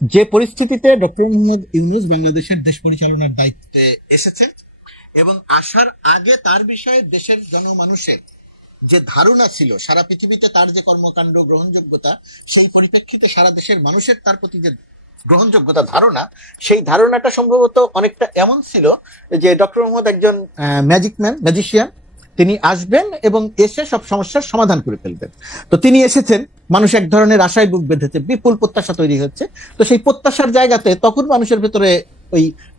যে পরিস্থিতিতে ডক্টর মোহাম্মদ ইউনূস বাংলাদেশের দেশ পরিচালনার দায়িত্বে এসেছেন এবং আসার আগে তার বিষয়ে দেশের জনমানুষের যে ধারণা ছিল, সারা পৃথিবীতে তার যে কর্মকাণ্ড গ্রহণযোগ্যতা, সেই পরিপ্রেক্ষিতে সারা দেশের মানুষের তার প্রতি যে গ্রহণযোগ্যতা ধারণা, সেই ধারণাটা সম্ভবত অনেকটা এমন ছিল যে ডক্টর মোহাম্মদ একজন ম্যাজিশিয়ান, তিনি আসবেন এবং এসে সব সমস্যার সমাধান করে ফেলবেন। তো তিনি এসেছেন, মানুষ এক ধরনের আশায় বুক বেঁধেছে, বিপুল প্রত্যাশা তৈরি হচ্ছে। তো সেই প্রত্যাশার জায়গাতে তখন মানুষের ভেতরে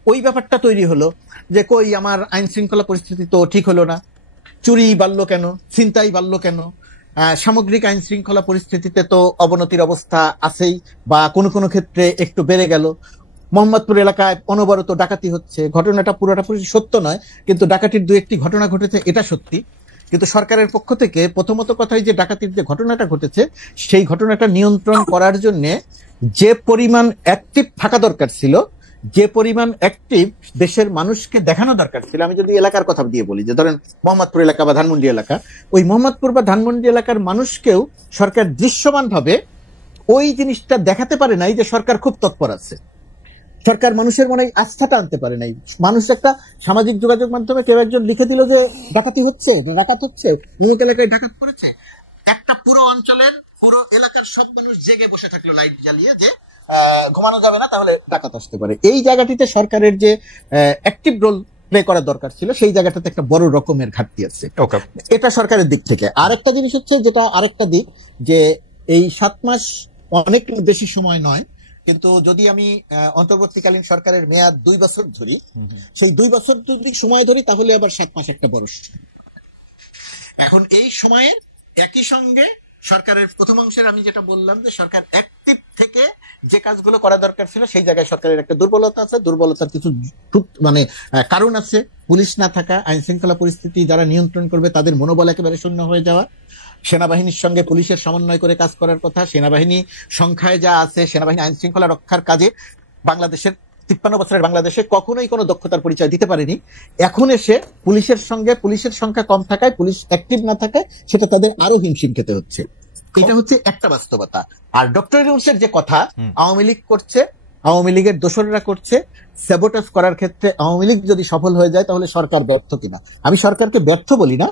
ওই ব্যাপারটা তৈরি হলো যে কই আমার আইন শৃঙ্খলা পরিস্থিতি তো ঠিক হলো না, চুরি বাড়লো কেন, ছিনতাই বাড়লো কেন, সামগ্রিক আইন শৃঙ্খলা পরিস্থিতিতে তো অবনতির অবস্থা আছেই, বা কোনো কোনো ক্ষেত্রে একটু বেড়ে গেল। মোহাম্মদপুর এলাকায় অনবরত ডাকাতি হচ্ছে, ঘটনাটা পুরোপুরি সত্য নয়, কিন্তু ডাকাতির দু একটি ঘটনা ঘটেছে এটা সত্যি। কিন্তু সরকারের পক্ষ থেকে প্রথমত কথাই যে ডাকাতির যে ঘটনাটা ঘটেছে, সেই ঘটনাটা নিয়ন্ত্রণ করার জন্য যে পরিমাণ অ্যাক্টিভ থাকা দরকার ছিল, যে পরিমাণ অ্যাক্টিভ দেশের মানুষকে দেখানো দরকার ছিল। আমি যদি এলাকার কথা দিয়ে বলি, যে ধরেন মোহাম্মদপুর এলাকা বা ধানমন্ডি এলাকা, ওই মোহাম্মদপুর বা ধানমন্ডি এলাকার মানুষকেও সরকার দৃশ্যমানভাবে ওই জিনিসটা দেখাতে পারে নাই যে সরকার খুব তৎপর আছে। সরকার মানুষের মনে আস্থাটা আনতে পারে নাই। মানুষ একটা সামাজিক যোগাযোগ মাধ্যমে কেউ একজন লিখে দিল যে ডাকাতি হচ্ছে, ডাকাত হচ্ছে, অমুক এলাকায় ডাকাত পড়েছে, একটা পুরো অঞ্চলের পুরো এলাকার সব মানুষ জেগে বসে থাকলো লাইট জ্বালিয়ে, যে ঘুমানো যাবে না, তাহলে ডাকাত আসতে পারে। এই জায়গাটিতে সরকারের যে অ্যাক্টিভ রোল প্লে করার দরকার ছিল, সেই জায়গাটাতে একটা বড় রকমের ঘাটতি আছে। এটা সরকারের দিক থেকে। আরেকটা জিনিস হচ্ছে, যেটা আরেকটা দিক, যে এই 7 মাস অনেক বেশি সময় নয়, কিন্তু যদি আমি অন্তর্বর্তীকালীন সরকারের মেয়াদ 2 বছর ধরি, সেই 2 বছর যদি সময় ধরি, তাহলে আবার 7 মাস একটা বড়। এখন এই সময়ের একই সঙ্গে সরকারের প্রথমাংশের আমি যেটা বললাম যে সরকার অ্যাক্টিভ থেকে যে কাজগুলো করা দরকার ছিল, সেই জায়গায় সরকারের একটা দুর্বলতা আছে। দুর্বলতার কিছু কারণ আছে। পুলিশ না থাকা, আইন শৃঙ্খলা পরিস্থিতি যারা নিয়ন্ত্রণ করবে তাদের মনোবল একেবারে শূন্য হয়ে যাওয়া, সেনাবাহিনীর সঙ্গে পুলিশের সমন্বয় করে কাজ করার কথা, সেনাবাহিনী সংখ্যায় যা আছে, সেনাবাহিনী আইন শৃঙ্খলা রক্ষার কাজে বাংলাদেশের 53 বছরের বাংলাদেশে কখনোই কোনো দক্ষতার পরিচয় দিতে পারেনি। এখন এসে পুলিশের সঙ্গে পুলিশের সংখ্যা কম থাকায়, পুলিশ অ্যাক্টিভ না থাকায়, সেটা তাদের আরো হিমশিম খেতে হচ্ছে। এটা হচ্ছে একটা বাস্তবতা। আর ডক্টর ইউনূসের যে কথা, আওয়ামী লীগ করছে, আওয়ামী লীগের দোসররা করছে, স্যাবোটেজ করার ক্ষেত্রে আওয়ামী লীগ যদি সফল হয়ে যায় তাহলে সরকার ব্যর্থ কিনা। আমি সরকারকে ব্যর্থ বলি না,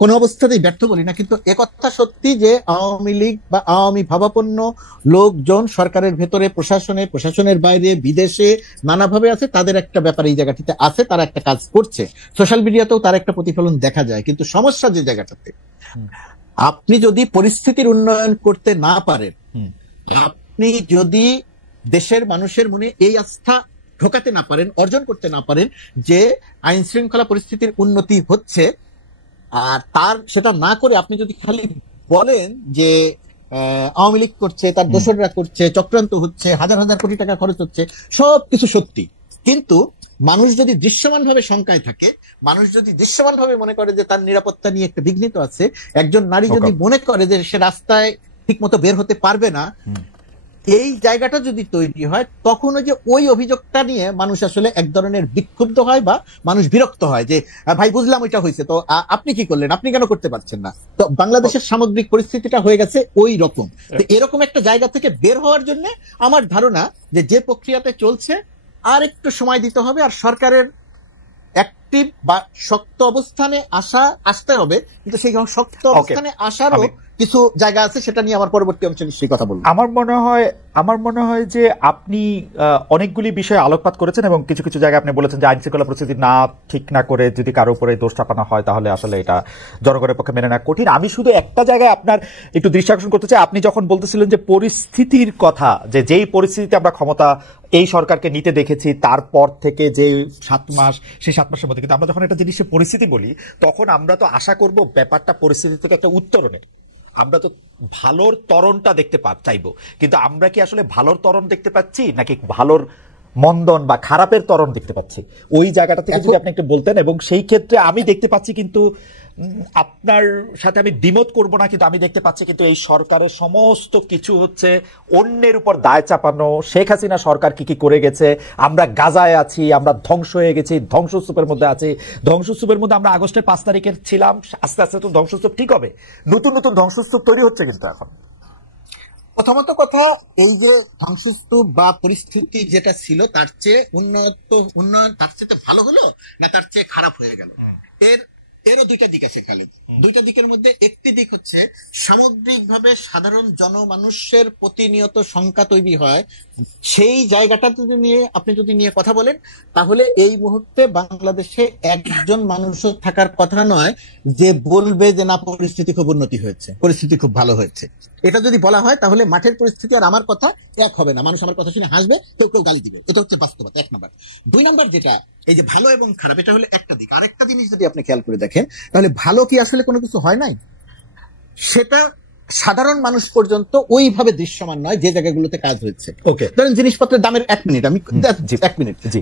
কোন অবস্থাতেই ব্যর্থ বলি না, কিন্তু একথা সত্যি যে আওয়ামী লীগ বা আওয়ামী ভাবাপন্ন লোকজন সরকারের ভেতরে, প্রশাসনে, প্রশাসনের বাইরে, বিদেশে নানাভাবে আছে। তাদের একটা ব্যাপার এই জায়গাটিতে আছে, তারা একটা কাজ করছে, সোশ্যাল মিডিয়াতেও তার একটা প্রতিফলন দেখা যায়। কিন্তু সমস্যা যে জায়গাটাতে, আপনি যদি পরিস্থিতির উন্নয়ন করতে না পারেন, আপনি যদি দেশের মানুষের মনে এই আস্থা ঢোকাতে না পারেন, অর্জন করতে না পারেন যে আইন শৃঙ্খলা পরিস্থিতির উন্নতি হচ্ছে, আর তার সেটা না করে আপনি যদি খালি বলেন যে আওয়ামী লীগ করছে, তার দোসররা করছে, চক্রান্ত হচ্ছে, হাজার হাজার কোটি টাকা খরচ হচ্ছে, সবকিছু সত্যি, কিন্তু মানুষ যদি দৃশ্যমান ভাবে শঙ্কায় থাকে, মানুষ যদি দৃশ্যমান ভাবে মনে করে যে তার নিরাপত্তা নিয়ে একটা বিঘ্নিত আছে, একজন নারী যদি মনে করে যে সে রাস্তায় ঠিক মতো বের হতে পারবে না, এই জায়গাটা যদি তৈরি হয়, তখন যে ওই অভিযোগটা নিয়ে মানুষ আসলে এক ধরনের বিক্ষুব্ধ হয় বা মানুষ বিরক্ত হয় যে ভাই বুঝলাম ওইটা হয়েছে, তো আপনি কি করলেন, আপনি কেন করতে পারছেন না। তো বাংলাদেশের সামগ্রিক পরিস্থিতিটা হয়ে গেছে ওই রকম। তো এরকম একটা জায়গা থেকে বের হওয়ার জন্য আমার ধারণা যে প্রক্রিয়াতে চলছে আর একটু সময় দিতে হবে, আর সরকারের অ্যাক্টিভ বা শক্ত অবস্থানে আসতে হবে। কিন্তু সেই শক্ত অবস্থানে আসারও কিছু জায়গা আছে, সেটা নিয়ে আমার পরবর্তী অংশে নিশ্চয়ই কথা বলবো। আমার মনে হয় যে আপনি অনেকগুলি বিষয়ে আলোকপাত করেছেন এবং কিছু কিছু জায়গায় আপনি বলেছেন যে আইন শৃঙ্খলা পরিস্থিতি ঠিক না করে যদি কারো উপরে দোষ চাপানো হয়, তাহলে আসলে এটা জনগণের পক্ষে মেনে নেওয়া কঠিন। আমি শুধু একটা জায়গায় আপনার একটু দৃষ্টি আকর্ষণ করতে চাই। আপনি যখন বলতেছিলেন যে পরিস্থিতির কথা, যে যেই পরিস্থিতিতে আমরা ক্ষমতা এই সরকারকে নিতে দেখেছি, তারপর থেকে যে 7 মাস, সেই 7 মাসের মধ্যে, কিন্তু আমরা যখন একটা জিনিসের পরিস্থিতি বলি, তখন আমরা তো আশা করব ব্যাপারটা পরিস্থিতি থেকে একটা উত্তরণের, আমরা তো ভালোর ত্বরণটা দেখতে চাইবো। কিন্তু আমরা কি আসলে ভালোর ত্বরণ দেখতে পাচ্ছি, নাকি ভালোর মন্দন বা খারাপের ত্বরণ দেখতে পাচ্ছি? ওই জায়গাটা থেকে যদি আপনি একটু বলতেন। এবং সেই ক্ষেত্রে আমি দেখতে পাচ্ছি, কিন্তু আপনার সাথে আমি দ্বিমত করব না, কিন্তু আমি দেখতে পাচ্ছি কিন্তু এই সরকারের সমস্ত কিছু হচ্ছে অন্যের উপর দায় চাপানো। শেখ হাসিনা সরকার কি কি করে গেছে, আমরা গাজায় আছি, আমরা ধ্বংস হয়ে গেছি, ধ্বংসস্তূপের মধ্যে আছি। ধ্বংসস্তূপের মধ্যে আমরা আগস্টের 5 তারিখের ছিলাম, আস্তে আস্তে তো ধ্বংসস্তূপ ঠিক হবে, নতুন নতুন ধ্বংসস্তূপ তৈরি হচ্ছে। কিন্তু এখন প্রথমত কথা, এই যে ধ্বংসস্তূপ বা পরিস্থিতি যেটা ছিল তার চেয়ে উন্নয়ন তার চেয়ে ভালো হলো না তার চেয়ে খারাপ হয়ে গেল, এরও দুইটা দিক আছে খালেদ। দুইটা দিকের মধ্যে একটি দিক হচ্ছে সামগ্রিকভাবে সাধারণ জনমানুষের প্রতিনিয়ত শঙ্কা তৈরি হয়, সেই জায়গাটা আপনি নিয়ে কথা বলেন, তাহলে এই মুহূর্তে বাংলাদেশে একজন মানুষও থাকার কথা নয় যে বলবে যে না পরিস্থিতি খুব উন্নতি হয়েছে, পরিস্থিতি খুব ভালো হয়েছে। এটা যদি বলা হয় তাহলে মাঠের পরিস্থিতি আর আমার কথা এক হবে না, মানুষ আমার কথা শুনে হাসবে, কেউ কেউ গালি দিবে। এটা হচ্ছে বাস্তবতা, এক নম্বর। দুই নম্বর যেটা, এই যে ভালো এবং খারাপ, এটা হলো একটা দিক। আরেকটা জিনিস যদি আপনি খেয়াল করে দেখেন, তাহলে ভালো কি আসলে কোনো কিছু হয় নাই, সেটা সাধারণ মানুষ পর্যন্ত ওইভাবে দৃশ্যমান নয় যে জায়গাগুলোতে কাজ হয়েছে। ওকে, ধরেন জিনিসপত্রের দামের এক মিনিট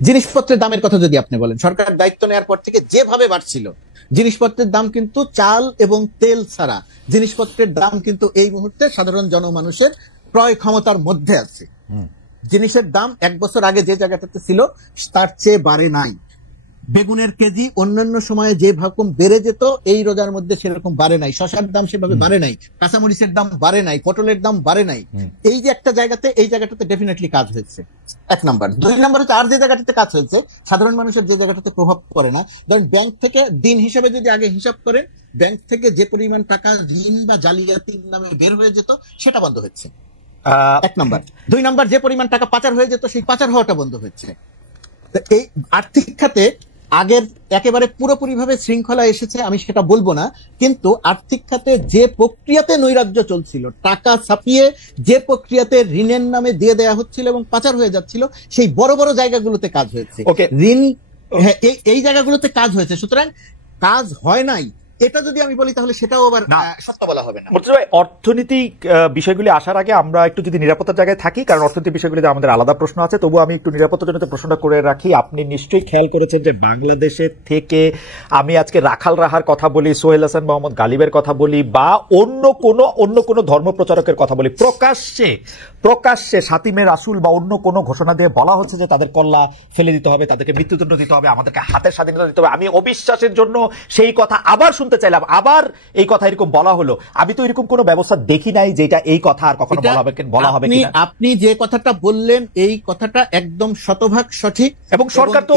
জিনিসপত্রের দামের কথা যদি আপনি বলেন, সরকার দায়িত্ব নেওয়ার পর থেকে যেভাবে বাড়ছিল জিনিসপত্রের দাম, কিন্তু চাল এবং তেল ছাড়া জিনিসপত্রের দাম কিন্তু এই মুহূর্তে সাধারণ জনমানুষের ক্রয় ক্ষমতার মধ্যে আছে। জিনিসের দাম এক বছর আগে যে জায়গাটাতে ছিল তার চেয়ে বাড়ে নাই। বেগুনের কেজি অন্যান্য সময়ে যে রকম বেড়ে যেত এই রোজার মধ্যে সেরকম বাড়ে নাই। শসার দাম সেভাবে বাড়ে নাই, কাঁচামরিচের দাম বাড়ে নাই, পটলের দাম বাড়ে নাই। এই যে একটা জায়গাতে, এই জায়গাটাতে ডেফিনেটলি কাজ হয়েছে, এক নাম্বার। দুই নাম্বার হচ্ছে আর যে জায়গাটাতে কাজ হয়েছে সাধারণ মানুষের যে জায়গাটাতে প্রভাব পড়ে না। ধরেন ব্যাংক থেকে দিন হিসাবে যদি আগে হিসাব করেন, ব্যাংক থেকে যে পরিমাণ টাকা ঋণ বা জালিয়াতির নামে বের হয়ে যেত সেটা বন্ধ হচ্ছে, এক নাম্বার। দুই নাম্বার, যে পরিমাণ টাকা পাচার হয়ে যেত সেই পাচার হওয়াটা বন্ধ হচ্ছে। এই আর্থিক খাতে আগের একেবারে পুরোপুরি ভাবে শৃঙ্খলা এসেছে আমি সেটা বলবো না, কিন্তু আর্থিক খাতে যে প্রক্রিয়াতে নৈরাজ্য চলছিল, টাকা ছাপিয়ে যে প্রক্রিয়াতে ঋণের নামে দিয়ে দেয়া হচ্ছিল এবং পাচার হয়ে যাচ্ছিল, সেই বড় বড় জায়গাগুলোতে কাজ হয়েছে। ঋণ, হ্যাঁ, এই জায়গাগুলোতে কাজ হয়েছে। সুতরাং কাজ হয় নাই এটা যদি আমি বলি তাহলে সেটাও আবার সত্য বলা হবে না। অর্থনৈতিক বিষয়গুলি আসার আগে আমরা একটু যদি নিরাপত্তার জায়গায় থাকি, কারণ অর্থনৈতিক বিষয়গুলিতে আমাদের আলাদা প্রশ্ন আছে, তবু আমি একটু নিরাপত্তাজনিত প্রশ্নটা করে রাখি। আপনি নিশ্চয়ই খেয়াল করেছেন যে বাংলাদেশের থেকে আমি আজকে রাখাল রাহার কথা বলি, সোহেল হাসান মোহাম্মদ গালিবের কথা বলি, বা অন্য কোনো ধর্ম প্রচারকের কথা বলি, প্রকাশ্যে সাতিমে রাসূল বা অন্য কোনো ঘোষণা দিয়ে বলা হচ্ছে যে তাদের কল্লা ফেলে দিতে হবে, তাদেরকে মৃত্যুদণ্ড দিতে হবে, আমাদেরকে হাতের স্বাধীনতা দিতে হবে। আমি অবিশ্বাসের জন্য সেই কথা আবার শুনতে চাইলাম, আবার এই কথা এরকম বলা হলো। আমি তো এরকম কোনো ব্যবস্থা দেখি নাই যেটা এই কথা আর কখনো বলা হবে কিনা। আপনি যে কথাটা বললেন এই কথাটা একদম শতভাগ সঠিক, এবং সরকার তো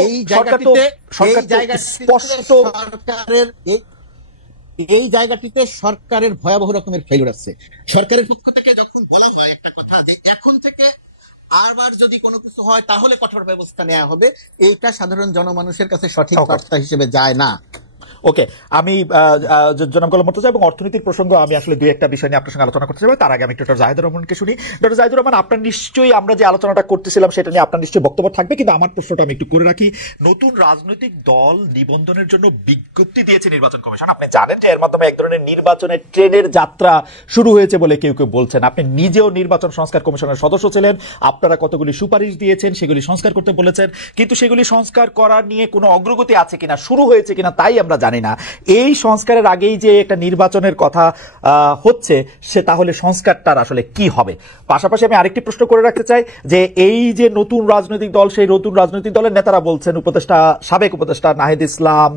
এই জায়গাটিতে সরকারের ভয়াবহ রকমের ফেলিউর আছে। সরকারের পক্ষ থেকে যখন বলা হয় একটা কথা যে এখন থেকে আবার যদি কোনো কিছু হয় তাহলে কঠোর ব্যবস্থা নেওয়া হবে, এটা সাধারণ জনমানুষের কাছে সঠিক বার্তা হিসেবে যায় না। ওকে, আমি জনাব গোলাম মুর্তজা এবং অর্থনীতির প্রসঙ্গ আমি আসলে দুই একটা বিষয় নিয়ে আপনার সঙ্গে আলোচনা করতে চাই। তার আগে আমি ডক্টর জাহিদুর রহমানকে শুনি। ডক্টর জাহিদুর রহমান, আপনার নিশ্চয়ই আমরা যে আলোচনাটা করতেছিলাম সেটা নিয়ে আপনার নিশ্চয়ই বক্তব্য থাকবে, কিন্তু আমার প্রশ্নটা আমি একটু করে রাখি। নতুন রাজনৈতিক দল নিবন্ধনের জন্য বিজ্ঞপ্তি দিয়েছে নির্বাচন কমিশন। আপনি জানেন যে এর মাধ্যমে এক ধরনের নির্বাচনের ট্রেনের যাত্রা শুরু হয়েছে বলে কেউ কেউ বলছেন। আপনি নিজেও নির্বাচন সংস্কার কমিশনের সদস্য ছিলেন, আপনারা কতগুলি সুপারিশ দিয়েছেন, সেগুলি সংস্কার করতে বলেছেন, কিন্তু সেগুলি সংস্কার করার নিয়ে কোনো অগ্রগতি আছে কিনা, শুরু হয়েছে কিনা তাই আমরা জানি না। এই সংস্কারের আগেই যে একটা নির্বাচনের কথা হচ্ছে, সে তাহলে সংস্কারটার আসলে কি হবে? পাশাপাশি আমি আরেকটি প্রশ্ন করে রাখতে চাই যে এই যে নতুন রাজনৈতিক দল, সেই নতুন রাজনৈতিক দলের নেতারা বলছেন, সাবেক উপদেষ্টা নাহিদ ইসলাম,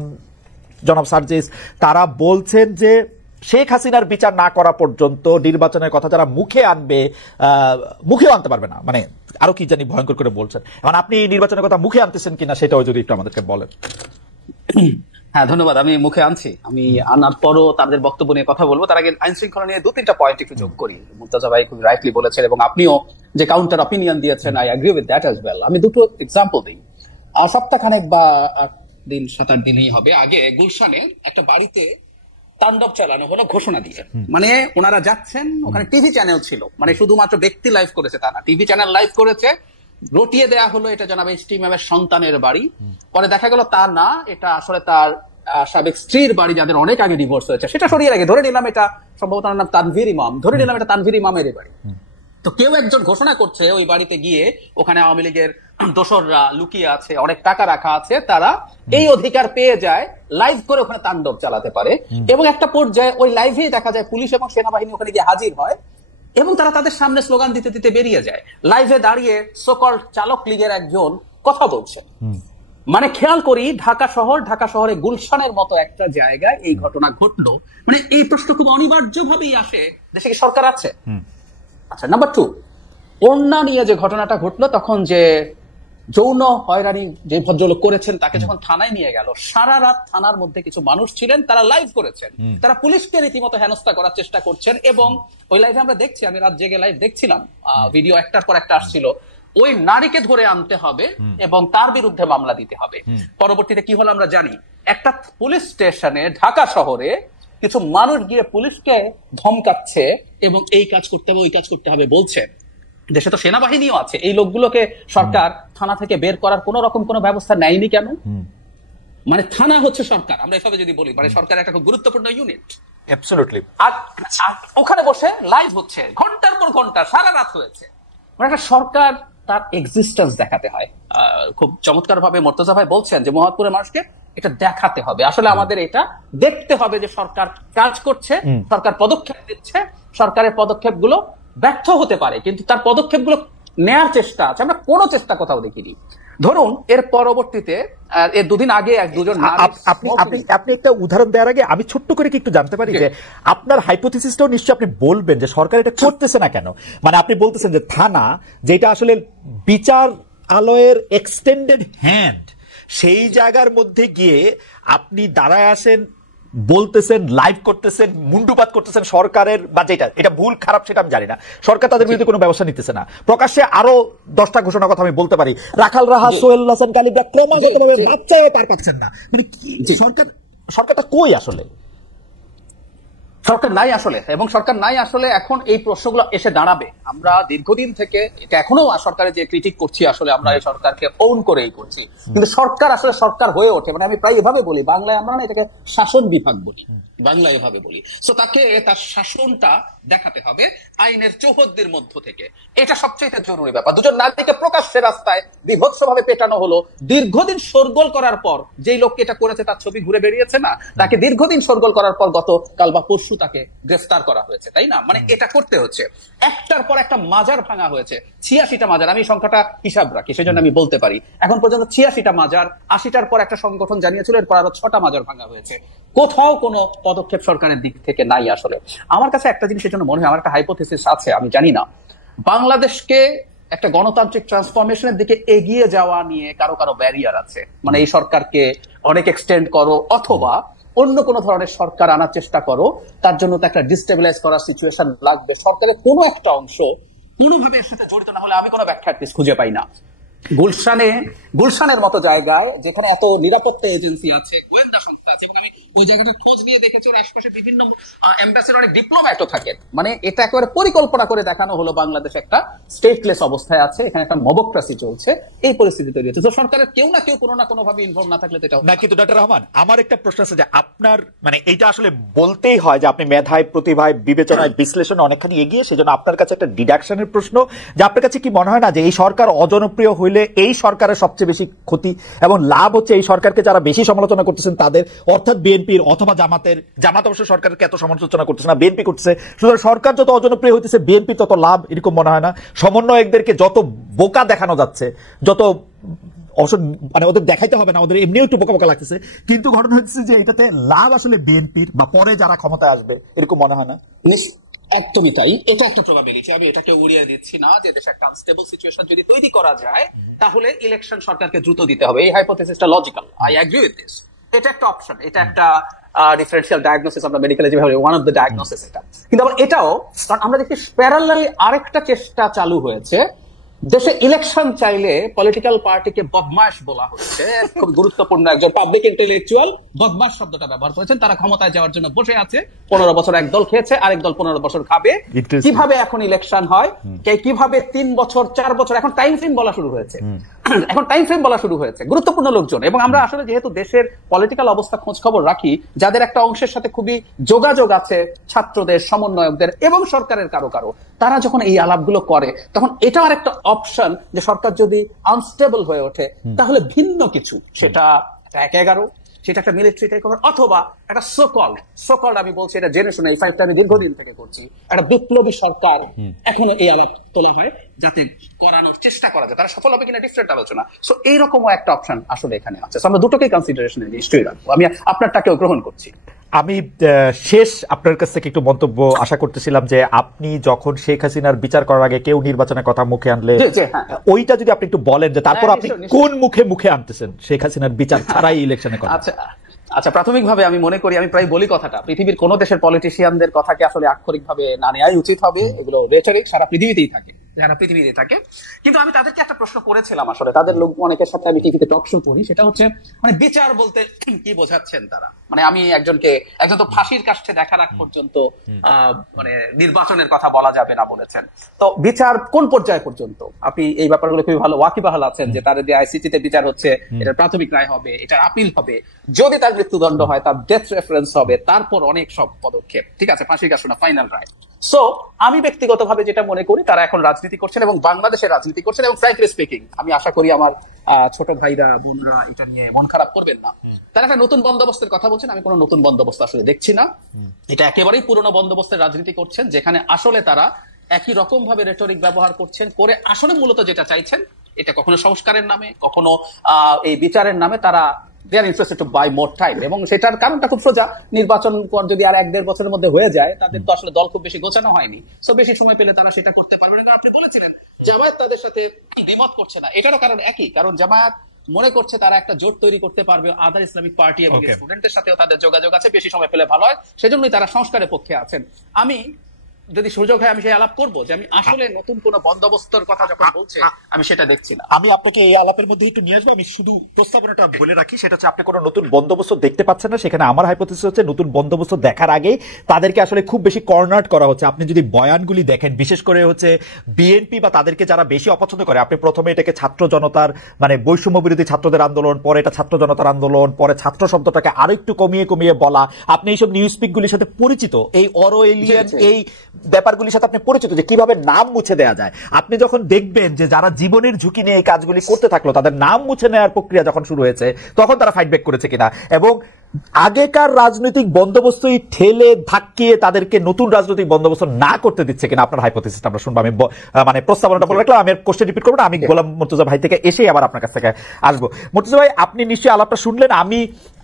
জনাব সার্জিস, তারা বলছেন যে শেখ হাসিনার বিচার না করা পর্যন্ত নির্বাচনের কথা যারা মুখেও আনতে পারবে না, মানে আরো কি জানি ভয়ঙ্কর করে বলছেন। এখন আপনি নির্বাচনের কথা মুখে আনতেছেন কিনা সেটাও যদি একটু আমাদেরকে বলেন। হ্যাঁ, ধন্যবাদ। আমি মুখে আনছি, আমি আনার পরও তাদের বক্তব্য নিয়ে কথা বলবো। তার আগে আইন শৃঙ্খলা নিয়ে দু তিনটা পয়েন্ট একটু যোগ করি। মুর্তজা ভাই খুব রাইটলি বলেছেন এবং আপনিও যে কাউন্টার অপিনিয়ন দিয়েছেন, I agree with that as well. আমি দুটো এক্সাম্পল দিই। সপ্তাহখানেক বা 7-8 দিনই হবে আগে গুলশানে একটা বাড়িতে তাণ্ডব চালানো হলো ঘোষণা দিয়ে। মানে ওনারা যাচ্ছেন, ওখানে টিভি চ্যানেল ছিল, মানে শুধুমাত্র ব্যক্তি লাইভ করেছে তা না, টিভি চ্যানেল লাইভ করেছে, রটিয়ে দেয়া হলো এটা জনাব এইচ টি ইমামের সন্তানের বাড়ি। পরে দেখা গেল তা না, এটা আসলে তার সাবেক স্ত্রীর বাড়ি, যাদের অনেক আগে ডিভোর্স হয়েছে। সেটা সরিয়ে রাখে ধরে নিলাম এটা সম্ভবত নাম তানভীর ইমাম, ধরে নিলাম এটা তানভীর ইমামের বাড়ি। তো কেউ একজন ঘোষণা করছে ওই বাড়িতে গিয়ে ওখানে আওয়ামী লীগের দোসররা লুকিয়ে আছে, অনেক টাকা রাখা আছে, তারা এই অধিকার পেয়ে যায় লাইভ করে ওখানে তাণ্ডব চালাতে পারে। এবং একটা পর্যায়ে ওই লাইভেই দেখা যায় পুলিশ এবং সেনাবাহিনী ওখানে গিয়ে হাজির হয় এবং তারা তাদের সামনে স্লোগান দিতে দিতে বেরিয়ে যায়। লাইভে দাঁড়িয়ে সোকল্ড চালক লীগের একজন কথা বলছেন। মানে খেয়াল করি ঢাকা শহরে গুলশানের মতো একটা জায়গায় এই ঘটনা ঘটলো। মানে এই প্রশ্ন খুব অনিবার্য ভাবেই আসে, দেশে কি সরকার আছে? আচ্ছা, নাম্বার 2, ওড়না নিয়ে যে ঘটনাটা ঘটলো, তখন যে যৌন হয়রানি যে ভদ্রলোক করেছেন তাকে যখন থানায় নিয়ে গেল, সারা রাত থানার মধ্যে কিছু মানুষ ছিলেন, তারা লাইভ করেছেন, তারা পুলিশকে রীতিমতো হেনস্থা করার চেষ্টা করছেন। এবং ওই লাইভে আমরা দেখছি, আমি রাত জেগে লাইভ দেখছিলাম, ভিডিও একটার পর একটা আসছিল, ওই নারীকে ধরে আনতে হবে এবং তার বিরুদ্ধে মামলা দিতে হবে। পরবর্তীতে কি হলো আমরা জানি, একটা পুলিশ স্টেশনে ঢাকা শহরে কিছু মানুষ গিয়ে পুলিশকে ধমকাচ্ছে এবং এই কাজ করতে হবে ওই কাজ করতে হবে বলছে। দেশে তো সেনাবাহিনীও আছে, এই লোকগুলোকে সরকার থানা থেকে বের করার কোন রকম কোনো ব্যবস্থা নেয়নি কেন? মানে থানা হচ্ছে সরকার, আমরা এভাবে যদি বলি, মানে সরকার একটা খুব গুরুত্বপূর্ণ ইউনিট। অ্যাবসলিউটলি। আর ওখানে বসে লাইভ হচ্ছে, ঘন্টার পর ঘন্টা, সারা রাত হয়েছে। মানে একটা সরকার তার এক্সিস্টেন্স দেখাতে হয়। খুব চমৎকার ভাবে মুর্তজা ভাই বলছেন যে মোহাম্মদপুরের মানুষকে এটা দেখাতে হবে, আসলে আমাদের এটা দেখতে হবে যে সরকার কাজ করছে, সরকার পদক্ষেপ দিচ্ছে, সরকারের পদক্ষেপগুলো ব্যর্থ হতে পারে কিন্তু তার পদক্ষেপগুলো নেয়ার চেষ্টা আছে, আমরা কোনো চেষ্টা কোথাও দেখিনি। ধরুন এর পরবর্তীতে এর দুদিন আগে দুজন আপনি একটা উদাহরণ দেওয়ার আগে আমি ছোট্ট করে কি একটু জানতে পারি যে আপনার হাইপোথিসিসটাও নিশ্চয়ই আপনি বলবেন যে সরকার এটা করতেছে না কেন? মানে আপনি বলতেছেন যে থানা যেটা আসলে বিচারালয়ের এক্সটেন্ডেড হ্যান্ড, সেই জায়গার মধ্যে গিয়ে আপনি দাঁড়ায় আসেন, বলতেছেন, লাইভ করতেছেন, মুন্ডুপাত করতেছেন সরকারের, বা যেটা এটা ভুল খারাপ সেটা আমি জানি না, সরকার তাদের বিরুদ্ধে কোনো ব্যবস্থা নিতেছে না। প্রকাশ্যে আরো 10টা ঘোষণার কথা আমি বলতে পারি, রাখাল রাহা, সোহেল হাসান কালিবরা ক্রমাগতভাবে বাচ্চাও পার পাচ্ছেন না। মানে সরকারটা কই আসলে? সরকার নাই আসলে, এবং সরকার নাই আসলে এখন এই প্রশ্নগুলো এসে দাঁড়াবে। আমরা দীর্ঘদিন থেকে এটা এখনো সরকারের যে ক্রিটিক করছি, আসলে আমরা এই সরকারকে ওন করেই করছি, কিন্তু সরকার আসলে সরকার হয়ে ওঠে। মানে আমি প্রায় এভাবে বলি, বাংলায় আমরা না এটাকে শাসন বিভাগ বলি, বাংলায় এভাবে বলি। সো তাকে তার শাসনটা দেখাতে হবে আইনের চৌহদ্দির মধ্য থেকে, এটা সবচেয়ে জরুরি ব্যাপার। দুজন নারীকে প্রকাশ্যে রাস্তায় বিভৎসভাবে পেটানো হলো, দীর্ঘদিন শোরগোল করার পর, যেই লোককে এটা করেছে তার ছবি ঘুরে বেরিয়েছে না, তাকে দীর্ঘদিন শোরগোল করার পর গতকাল বা পরশু তাকে গ্রেফতার করা হয়েছে, তাই না? মানে এটা করতে হচ্ছে। একটার পর একটা মাজার ভাঙা হয়েছে, 86টা মাজার, আমি সংখ্যাটা হিসাব রাখি সেজন্য আমি বলতে পারি, এখন পর্যন্ত 86টা মাজার, 80টার পর একটা সংগঠন জানিয়েছিল, এরপর আরো 6টা মাজার ভাঙা হয়েছে। কোথাও কোনো পদক্ষেপ সরকারের দিক থেকে নাই আসলে। আমার কাছে একটা জিনিসের জন্য মনে হয়, আমার একটা হাইপোথিসিস আছে, আমি জানি না, বাংলাদেশকে একটা গণতান্ত্রিক ট্রান্সফরমেশনের দিকে এগিয়ে যাওয়া নিয়ে কারো কারো ব্যারিয়ার আছে। মানে এই সরকারকে অনেক এক্সটেন্ড করো অথবা অন্য কোনো ধরনের সরকার আনার চেষ্টা করো, তার জন্য তো একটা ডিস্টেবিলাইজ করার সিচুয়েশন লাগবে। সরকারের কোনো একটা অংশ কোনোভাবে এর সাথে জড়িত না হলে আমি কোনো ব্যাখ্যা খুঁজে পাই না। গুলশানের মতো জায়গায় যেখানে এত নিরাপত্তা এজেন্সি আছে, গোয়েন্দা সংস্থা আছে, এবং আমি ওই জায়গাটা খোঁজ নিয়ে দেখেছি, ওর আশপাশে বিভিন্ন এম্বাসির অনেক ডিপ্লোম্যাটও থাকে। মানে এটা একেবারে পরিকল্পনা করে দেখানো হলো বাংলাদেশ একটা স্টেটলেস অবস্থায় আছে, এখানে একটা মবক্রাসি চলছে, এই পরিস্থিতি তৈরি হচ্ছে। তো সরকারের কেউ না কেউ কোনো না কোনো ভাবে ইনভলভ না থাকলে এটা না। কিন্তু ডক্টর রহমান, আমার একটা প্রশ্ন আছে যে আপনার মানে এইটা আসলে বলতেই হয় যে আপনি মেধায়, প্রতিভায়, বিবেচনায়, বিশ্লেষণে অনেকখানি এগিয়ে, সেজন্য আপনার কাছে একটা ডিডাকশনের প্রশ্ন যে আপনার কাছে কি মনে হয় না যে এই সরকার অজনপ্রিয় হইলে এই সরকারের সবচেয়ে বেশি ক্ষতি এবং লাভ হচ্ছে এই সরকারকে যারা বেশি সমালোচনা করতেছেন তাদের, অর্থাৎ বিএনপির অথবা জামাত অবশ্য সরকারকে এত সমালোচনা করতেছে না, বিএনপি করতেছে। সুতরাং সরকার যত অজনপ্রিয় হইতেছে বিএনপি তত লাভ, এরকম মনে হয় না? সমন্বয়কদেরকে যত বোকা দেখানো যাচ্ছে, যত মানে ওদের দেখাইতে হবে না, ওদের এমনিও একটু বোকা বোকা লাগতেছে, কিন্তু ঘটনা হচ্ছে যে এটাতে লাভ আসলে বিএনপির বা পরে যারা ক্ষমতায় আসবে, এরকম মনে হয় না? একদমই তাই, এটা একটা প্রবাবিলিটি, আমি এটাকে উড়িয়ে দিচ্ছি না যে দেশে একটা আনস্টেবল সিচুয়েশন যদি তৈরি করা যায় তাহলে ইলেকশন সরকারকে দ্রুত দিতে হবে। এই হাইপোথিসিসটা logical, I agree with this. এটা একটা অপশন, এটা একটা ডিফারেন্সিয়াল ডায়াগনোসিস, আমরা মেডিকেলে যেভাবে ওয়ান অফ দ্য ডায়াগনোসিস এটা। কিন্তু আবার এটাও, কারণ আমরা দেখি প্যারালালি আরেকটা চেষ্টা চালু হয়েছে, দেশে ইলেকশন চাইলে পলিটিক্যাল পার্টিকে বদমাশ বলা হচ্ছে। খুব গুরুত্বপূর্ণ একজন পাবলিক ইন্টেলেকচুয়াল বদমাশ শব্দটা ব্যবহার করেছেন। তারা ক্ষমতায় যাওয়ার জন্য বসে আছে, 15 বছর এক দল খেয়েছে, আরেক দল 15 বছর খাবে। কিভাবে এখন ইলেকশন হয়, কিভাবে 3 বছর 4 বছর, এখন টাইম ফ্রেম বলা শুরু হয়েছে, গুরুত্বপূর্ণ লোকজন। এবং আমরা আসলে যেহেতু দেশের পলিটিক্যাল অবস্থা খোঁজ খবর রাখি, যাদের একটা অংশের সাথে খুবই যোগাযোগ আছে, ছাত্রদের, সমন্বয়কদের এবং সরকারের কারো কারো, তারা যখন এই আলাপগুলো করে তখন এটা আর একটা অপশন যে সরকার যদি আনস্টেবল হয়ে ওঠে তাহলে ভিন্ন কিছু, সেটা 1-11, সেটা একটা মিলিটারি টেক ওভার, অথবা একটা সোকল্ড আমি বলছি এটা জেনে শুনে, এই ফাইটটা আমি দীর্ঘদিন থেকে করছি, একটা বিপ্লবী সরকার এখনো এই আলাপ তোলা হয় যাতে করানোর চেষ্টা করা যায়। তারা সফল হবে কিনা ডিফারেন্ট আলোচনা। সো এইরকমও একটা অপশন আসলে এখানে আছে। আমরা দুটোকেই কনসিডারেশনে নিশ্চয়ই রাখবো। আমি আপনারটাকেও গ্রহণ করছি। আমি শেষ আপনার কাছ থেকে একটু মন্তব্য আশা করতেছিলাম যে আপনি যখন শেখ হাসিনার বিচার করার আগে কেউ নির্বাচনের কথা মুখে আনলে ওইটা যদি আপনি একটু বলেন যে তারপর আপনি কোন মুখে আনতেছেন শেখ হাসিনার বিচার ছাড়াই ইলেকশনে কথা। আচ্ছা, প্রাথমিকভাবে আমি মনে করি, আমি প্রায় বলি কথাটা, পৃথিবীর কোন দেশের পলিটিশিয়ানদের কথাকে আসলে আক্ষরিকভাবে না নেওয়াই উচিত হবে। এগুলো রেটরিক সারা পৃথিবীতেই থাকে, কিন্তু আমি তাদেরকে একটা প্রশ্ন করেছিলাম, আসলে তাদের লোক অনেকের সাথে আমি টিভিতে টক শো করি, সেটা হচ্ছে মানে বিচার বলতে কি বোঝাচ্ছেন তারা। মানে আমি একজন তো ফাঁসির কাষ্ঠে দেখার আগ পর্যন্ত মানে নির্বাচনের কথা বলা যাবে না বলেছেন। তো বিচার কোন পর্যায় পর্যন্ত? আপনি এই ব্যাপারগুলো খুবই ভালো ওয়াকিবহাল আছেন যে তার যে আইসিটিতে বিচার হচ্ছে, এটার প্রাথমিক রায় হবে, এটার আপিল হবে, যদি তার মৃত্যুদণ্ড হয় তার ডেথ রেফারেন্স হবে, তারপর অনেক সব পদক্ষেপ, ঠিক আছে, ফাঁসির কাষ্ঠ না, ফাইনাল রায়। সো আমি ব্যক্তিগতভাবে যেটা মনে করি, তারা এখন রাজনীতি করছেন এবং বাংলাদেশের রাজনীতি করছেন, এবং ফ্র্যাঙ্কলি স্পিকিং আমি আশা করি আমার ছোট ভাইরা বোনরা এটা নিয়ে মন খারাপ করবেন না। তারা একটা নতুন বন্দোবস্তের কথা বলছেন, আমি কোনো নতুন বন্দোবস্ত আসলে দেখছি না। এটা একেবারেই পুরনো বন্দোবস্তের রাজনীতি করছেন, যেখানে আসলে তারা একই রকম ভাবে রেটরিক ব্যবহার করছেন, করে আসলে মূলত যেটা চাইছেন, এটা কখনো সংস্কারের নামে, কখনো এই বিচারের নামে তারা they are interested to buy more time, এবং সেটার কারণটা খুব সোজা। নির্বাচন যদি আর 1-1.5 বছরের মধ্যে হয়ে যায়, তাদের তো আসলে দল খুব বেশি গোছানো হয়নি, সো বেশি সময় পেলে তারা সেটা করতে পারবে না। আপনি বলেছিলেন জামায়াত তাদের সাথে দ্বিমত করছে না, এটারও কারণ একই, কারণ জামায়াত মনে করছে তারা একটা জোট তৈরি করতে পারবে আদার ইসলামিক পার্টি এবং স্টুডেন্টের সাথেও তাদের যোগাযোগ আছে, বেশি সময় পেলে ভালো হয়, সেজন্যই তারা সংস্কারের পক্ষে আছেন। আমি যদি সুযোগ হয় আমি সেই আলাপ করবো যে আমি আসলে নতুন কোন বন্দোবস্তের কথা যখন বলছে আমি সেটা দেখছি না। আমি আপনাকে এই আলাপের মধ্যে একটু নিয়ে আসবো। আমি শুধু প্রস্তাবনাটা বলে রাখি, সেটা হচ্ছে আপনি কোনো নতুন বন্দোবস্ত দেখতে পাচ্ছেন না। সেখানে আমার হাইপোথিসিস হচ্ছে নতুন বন্দোবস্ত দেখার আগে তাদেরকে আসলে খুব বেশি কর্নার করা হচ্ছে। আপনি যদি বয়ানগুলি দেখেন, বিশেষ করে হচ্ছে বিএনপি বা তাদেরকে যারা বেশি অপছন্দ করে, আপনি প্রথমে এটাকে ছাত্র জনতার মানে বৈষম্য বিরোধী ছাত্রদের আন্দোলন, পরে এটা ছাত্র জনতার আন্দোলন, পরে ছাত্র শব্দটাকে আরো একটু কমিয়ে বলা। আপনি এইসব নিউজ পিকগুলির সাথে পরিচিত, এই অরওয়েলিয়ান এই ব্যাপারগুলির সাথে পরিচিত যে কিভাবে নাম মুছে দেওয়া যায়। আপনি যখন দেখবেন যে যারা জীবনের ঝুঁকি নিয়ে এই কাজগুলি করতে থাকলো, তাদের নাম মুছে নেওয়ার প্রক্রিয়া যখন শুরু হয়েছে, তখন তারা ফাইট ব্যাক করেছে কিনা, এবং আগেকার রাজনৈতিক বন্দোবস্তই ঠেলে ধাক্কিয়ে তাদেরকে নতুন রাজনৈতিক বন্দোবস্ত না করতে দিচ্ছে কিনা, আপনার হাইপোথিসিসটা আমরা শুনবো। আমি মানে প্রস্তাবনাটা বলে রাখলাম, আমি কোশ্চেন রিপিট করবো না, আমি গোলাম মুর্তজা ভাই থেকে এসেই আবার আপনার কাছ থেকে আসবো। মুর্তজা ভাই, আপনি নিশ্চয়ই আলাপটা শুনলেন। আমি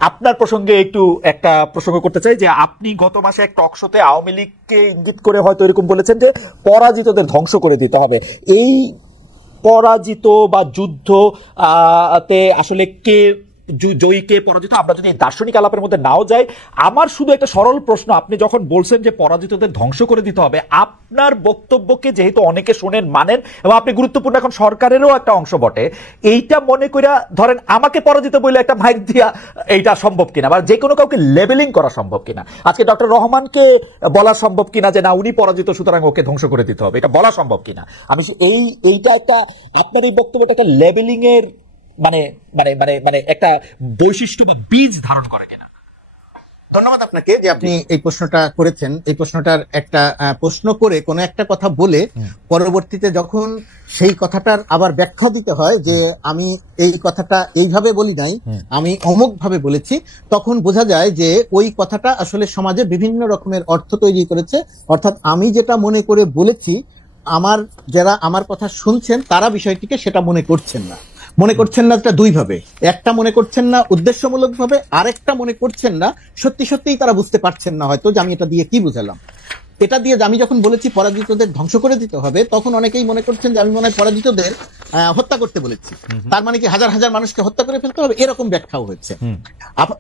আপনার প্রসঙ্গে একটু একটা প্রসঙ্গ করতে চাই যে আপনি গত মাসে এক টক শোতে আওয়ামী লীগকে ইঙ্গিত করে হয়তো এরকম বলেছেন যে পরাজিতদের ধ্বংস করে দিতে হবে। এই পরাজিত বা যুদ্ধ তে আসলে কে জয়ী কে পরাজিত, আমরা যদি দার্শনিক আলাপের মধ্যে নাও যাই, আমার শুধু একটা সরল প্রশ্ন, আপনি যখন বলছেন যে পরাজিতদের ধ্বংস করে দিতে হবে, আপনার বক্তব্যকে যেহেতু অনেকে শোনেন, মানেন, এবং আপনি গুরুত্বপূর্ণ এখন সরকারেরও একটা অংশ বটে, এইটা মনে করে ধরেন আমাকে পরাজিত বলে একটা মাইক দিয়া এইটা সম্ভব কিনা, বা যে কোনো কাউকে লেবেলিং করা সম্ভব কিনা, আজকে ডক্টর রহমানকে বলা সম্ভব কিনা যে না উনি পরাজিত সুতরাং ওকে ধ্বংস করে দিতে হবে, এটা বলা সম্ভব কিনা? আমি এইটা একটা আপনার এই বক্তব্যটা একটা লেবেলিং এর মানে মানে মানে মানে একটা বৈশিষ্ট্য বা বীজ ধারণ করে কিনা? ধন্যবাদ আপনাকে যে আপনি এই প্রশ্নটা করেছেন। এই প্রশ্নটার একটা প্রশ্ন করে কোনো একটা কথা বলে পরবর্তীতে যখন সেই কথাটার আবার ব্যাখ্যা দিতে হয় যে আমি এই কথাটা এইভাবে বলি নাই, আমি অমুক ভাবে বলেছি, তখন বোঝা যায় যে ওই কথাটা আসলে সমাজে বিভিন্ন রকমের অর্থ তৈরি করেছে। অর্থাৎ আমি যেটা মনে করে বলেছি, যারা আমার কথা শুনছেন তারা বিষয়টিকে সেটা মনে করছেন না। দুই ভাবে, একটা মনে করছেন না উদ্দেশ্যমূলক ভাবে, আরেকটা মনে করছেন না সত্যিই তারা বুঝতে পারছেন না হয়তো যে আমি এটা দিয়ে কি বুঝালাম। এটা দিয়ে আমি যখন বলেছি পরাজিতদের ধ্বংস করে দিতে হবে, তখন অনেকেই মনে করছেন যে আমি মনে হয় পরাজিতদের হত্যা করতে বলেছি, তার মানে কি হাজার হাজার মানুষকে হত্যা করে ফেলতে হবে, এরকম ব্যাখ্যাও হয়েছে।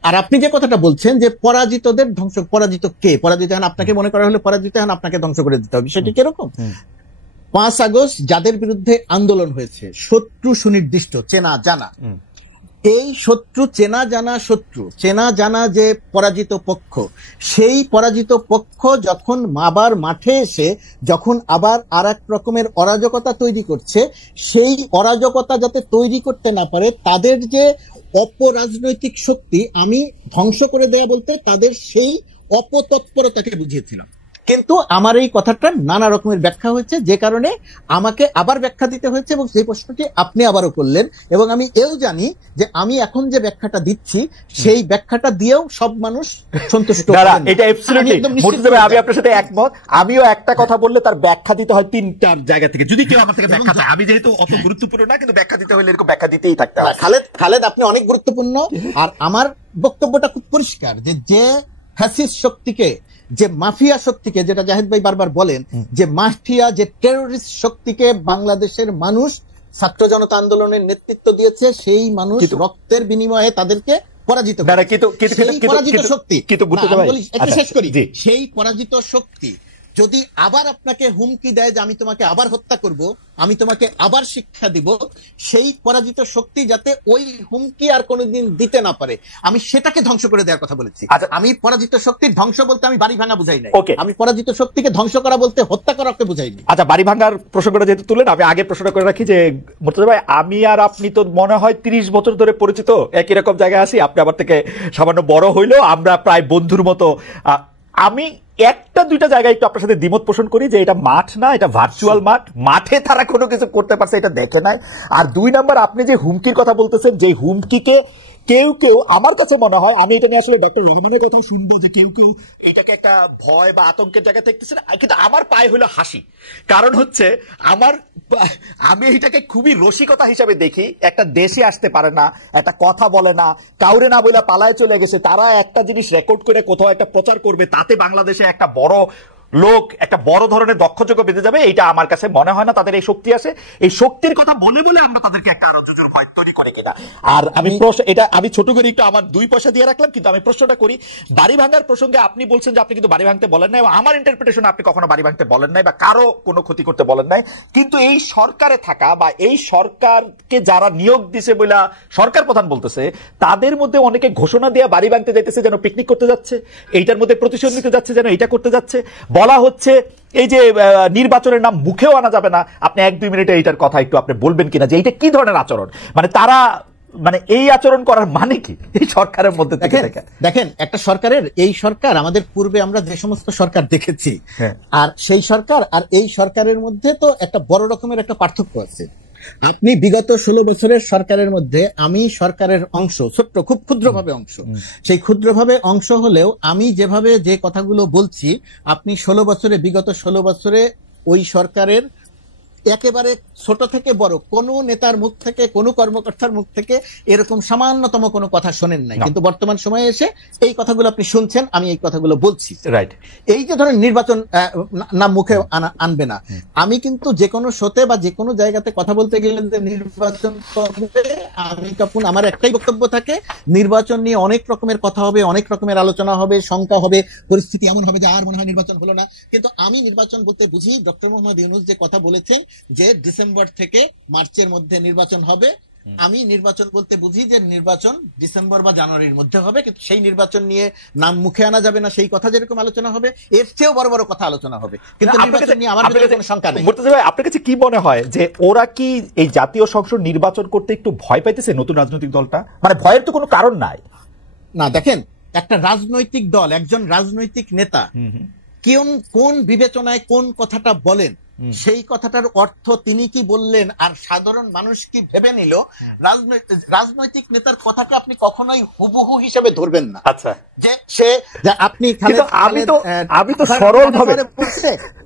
আর আপনি যে কথাটা বলছেন যে পরাজিতদের ধ্বংস, পরাজিত কে? পরাজিত এখন আপনাকে মনে করা হলে পরাজিত এখন আপনাকে ধ্বংস করে দিতে হবে, বিষয়টি কিরকম? 5 আগস্ট যাদের বিরুদ্ধে আন্দোলন হয়েছে, শত্রু সুনির্দিষ্ট, চেনা জানা, এই চেনা জানা যে পরাজিত পক্ষ, সেই পরাজিত পক্ষ যখন আবার মাঠে এসে যখন আবার আর এক রকমের অরাজকতা তৈরি করছে, সেই অরাজকতা যাতে তৈরি করতে না পারে তাদের যে অপরাজনৈতিক শক্তি, আমি ধ্বংস করে দেয়া বলতে তাদের সেই অপতৎপরতাকে বুঝিয়েছিলাম। কিন্তু আমার এই কথাটা নানা রকমের ব্যাখ্যা হয়েছে, যে কারণে আমাকে আবার ব্যাখ্যা দিতে হয়েছে, এবং সেই প্রশ্নটি আপনি আবারও করলেন। এবং আমি এও জানি যে আমি এখন যে ব্যাখ্যাটা দিচ্ছি সেই ব্যাখ্যাটা দিয়েও সব মানুষ সন্তুষ্ট হবেন না। এটা অ্যাবসলিউটলি আমি আপনার সাথে একমত। আমিও একটা কথা বললে তার ব্যাখ্যা দিতে হয় 3টার জায়গা থেকে, যদি কেউ আমার থেকে ব্যাখ্যা চায়। আমি যেহেতু অত গুরুত্বপূর্ণ না, কিন্তু ব্যাখ্যা দিতে হলে এরকম ব্যাখ্যা দিতেই থাকতে হবে। খালেদ, আপনি অনেক গুরুত্বপূর্ণ। আর আমার বক্তব্যটা খুব পরিষ্কার যে ফ্যাসিস্ট শক্তিকে, যে মাফিয়া শক্তিকে, যেটা জাহিদ ভাই বারবার বলেন, যে মাফিয়া, যে টেরোরিস্ট শক্তিকে বাংলাদেশের মানুষ ছাত্র জনতা আন্দোলনের নেতৃত্ব দিয়েছে, সেই মানুষ রক্তের বিনিময়ে তাদেরকে পরাজিত করেছে। সেই পরাজিত শক্তি, একটু শেষ করি, সেই পরাজিত শক্তি যদি আবার আপনাকে হুমকি দেয় যে আমি তোমাকে আবার হত্যা করব, আমি তোমাকে আবার শিক্ষা দিব, সেই পরাজিত শক্তি যাতে ওই হুমকি আর কোনোদিন দিতে না পারে, আমি সেটাকে ধ্বংস করে দেওয়ার কথা বলেছি। আমি পরাজিত শক্তির ধ্বংস বলতে আমি বাড়ি ভাঙা বুঝাই নাই, আমি পরাজিত শক্তিকে ধ্বংস করা বলতে হত্যা করাকে বুঝাইনি। আচ্ছা, বাড়ি ভাঙার প্রসঙ্গটা যেহেতু তুলেন, আমি আগে প্রশ্নটা করে রাখি যে মুর্তজা ভাই, আমি আর আপনি তো মনে হয় 30 বছর ধরে পরিচিত, একই রকম জায়গায় আছি, আপনি আমার থেকে সামান্য বড় হইলেও আমরা প্রায় বন্ধুর মতো। আমি একটা দুইটা জায়গায় একটু আপনার সাথে দ্বিমত পোষণ করি যে এটা মাঠ না, এটা ভার্চুয়াল মাঠ, মাঠে তারা কোনো কিছু করতে পারছে এটা দেখে নাই। আর 2 নাম্বার, আপনি যে হুমকির কথা বলতেছেন, যে হুমকিকে কেউ কেউ, আমার কাছে মনে হয়, আমি এটা নিয়ে আসলে ডক্টর রহমানের কথাও শুনবো, যে কেউ কেউ এটাকে একটা ভয় বা আতঙ্কের জায়গা দেখতেছে, কিন্তু আমার পায়ে হলো হাসি। কারণ হচ্ছে আমি এটাকে খুবই রসিকতা হিসাবে দেখি। একটা দেশে আসতে পারে না, একটা কথা বলে না, কাউরে না বলে পালায় চলে গেছে, তারা একটা জিনিস রেকর্ড করে কোথাও একটা প্রচার করবে, তাতে বাংলাদেশে একটা বড় লোক, একটা বড় ধরনের দক্ষযোগ্য বেঁধে যাবে, এইটা আমার কাছে মনে হয় না তাদের এই শক্তি আছে। এই শক্তির কথা বলে বলে আমরা তাদেরকে একটা আরো জুজুর ভয় তৈরি করে কিনা। আর আমি এটা আমি ছোট করে একটু আমার 2 পয়সা দিয়ে রাখলাম, কিন্তু আমি প্রশ্নটা করি, বাড়ি ভাঙার প্রসঙ্গে আপনি বলছেন যে আপনি কিন্তু বাড়ি ভাঙতে বলেন নাই, আমার ইন্টারপ্রিটেশন আপনি কখনো বাড়ি ভাঙতে বলেন নাই বা কারো কোনো ক্ষতি করতে বলেন নাই, কিন্তু এই সরকারে থাকা বা এই সরকারকে যারা নিয়োগ দিছে বলে সরকার প্রধান বলতেছে, তাদের মধ্যে অনেকে ঘোষণা দিয়ে বাড়ি ভাঙতে যাইতেছে যেন পিকনিক করতে যাচ্ছে, এইটার মধ্যে প্রতিশোধ নিতে যাচ্ছে যেন এটা করতে যাচ্ছে। বলা হচ্ছে এই যে নির্বাচনের নাম মুখেও আনা যাবে না। আপনি 1-2 মিনিটে এইটার কথা একটু আপনি বলবেন কিনা, যে এইটা কি ধরনের আচরণ, মানে তারা, মানে এই আচরণ করার মানে কি এই সরকারের মধ্যে থেকে? দেখেন, একটা সরকারের, এই সরকার আমাদের পূর্বে আমরা যে সমস্ত সরকার দেখেছি, আর সেই সরকার আর এই সরকারের মধ্যে তো একটা বড় রকমের একটা পার্থক্য আছে। আপনি বিগত 16 বছরের সরকারের মধ্যে, আমি সরকারের অংশ, ছোট্ট খুব ক্ষুদ্রভাবে অংশ, সেই ক্ষুদ্রভাবে অংশ হলেও আমি যেভাবে যে কথাগুলো বলছি, আপনি বিগত 16 বছরে ওই সরকারের একেবারে ছোট থেকে বড় কোন নেতার মুখ থেকে, কোন কর্মকর্তার মুখ থেকে এরকম সামান্যতম কোনো কথা শোনেন নাই, কিন্তু বর্তমান সময়ে এসে এই কথাগুলো আপনি শুনছেন, আমি এই কথাগুলো বলছি। রাইট। এই যে ধরেন নির্বাচন না মুখে আনবে না, আমি কিন্তু যে কোনো শোতে বা যে কোনো জায়গাতে কথা বলতে গেলে নির্বাচন হবে, আমি তখন আমার একটাই বক্তব্য থাকে, নির্বাচন নিয়ে অনেক রকমের কথা হবে, অনেক রকমের আলোচনা হবে, শঙ্কা হবে, পরিস্থিতি এমন হবে যে আর মনে হয় নির্বাচন হলো না। কিন্তু আমি নির্বাচন বলতে বুঝি, ডক্টর মোহাম্মদ ইউনূস যে কথা বলেছেন যে ডিসেম্বর থেকে মার্চের মধ্যে নির্বাচন হবে, আমি নির্বাচন বলতে বুঝি যে নির্বাচন ডিসেম্বর বা জানুয়ারির মধ্যে হবে, কিন্তু সেই নির্বাচন নিয়ে নাম মুখে আনা যাবে না, সেই কথা যেরকম আলোচনা হবে এর চেয়েও বড় বড় কথা আলোচনা হবে, কিন্তু নির্বাচন নিয়ে আমার কোনো শঙ্কা নেই। মুর্তজা ভাই, আপনার কাছে কি মনে হয় যে ওরা কি এই জাতীয় সংসদ নির্বাচন করতে একটু ভয় পাইতেছে নতুন রাজনৈতিক দলটা? মানে ভয়ের তো কোনো কারণ নাই। না, দেখেন, একটা রাজনৈতিক দল, একজন রাজনৈতিক নেতা কোন বিবেচনায় কোন কথাটা বলেন, সেই কথাটার অর্থ তিনি কি বললেন আর সাধারণ মানুষ কি ভেবে নিল, রাজনৈতিক নেতার কথাকে আপনি কখনোই হুবহু হিসেবে ধরবেন না। আচ্ছা, যে সে আপনি আমি তো সরল ভাবে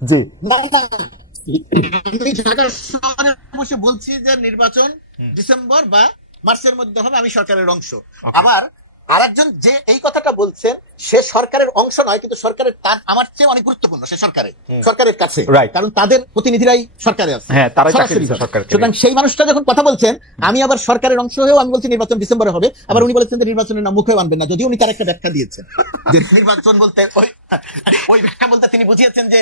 জি আমি ঢাকা শহরে বসে বলছি যে নির্বাচন ডিসেম্বর বা মার্চের মধ্যে হবে, আমি সরকারের অংশ। আবার আরেকজন যে এই কথাটা বলছেন, সে সরকারের অংশ নয়, কিন্তু সরকারের তার আমার চেয়ে অনেক গুরুত্বপূর্ণ, সে সরকারের কাছে, কারণ তাদের প্রতিনিধিরাই সরকারে আছে। সুতরাং সেই মানুষটা যখন কথা বলছেন, আমি আবার সরকারের অংশ হয়েও আমি বলছি নির্বাচন ডিসেম্বরে হবে, আবার উনি বলেছেন যে নির্বাচনের নাম মুখেও আনবেন না, যদি উনি তার একটা ব্যাখ্যা দিয়েছেন যে নির্বাচন বলতে ওই ব্যাখ্যা বলতে তিনি বুঝিয়েছেন যে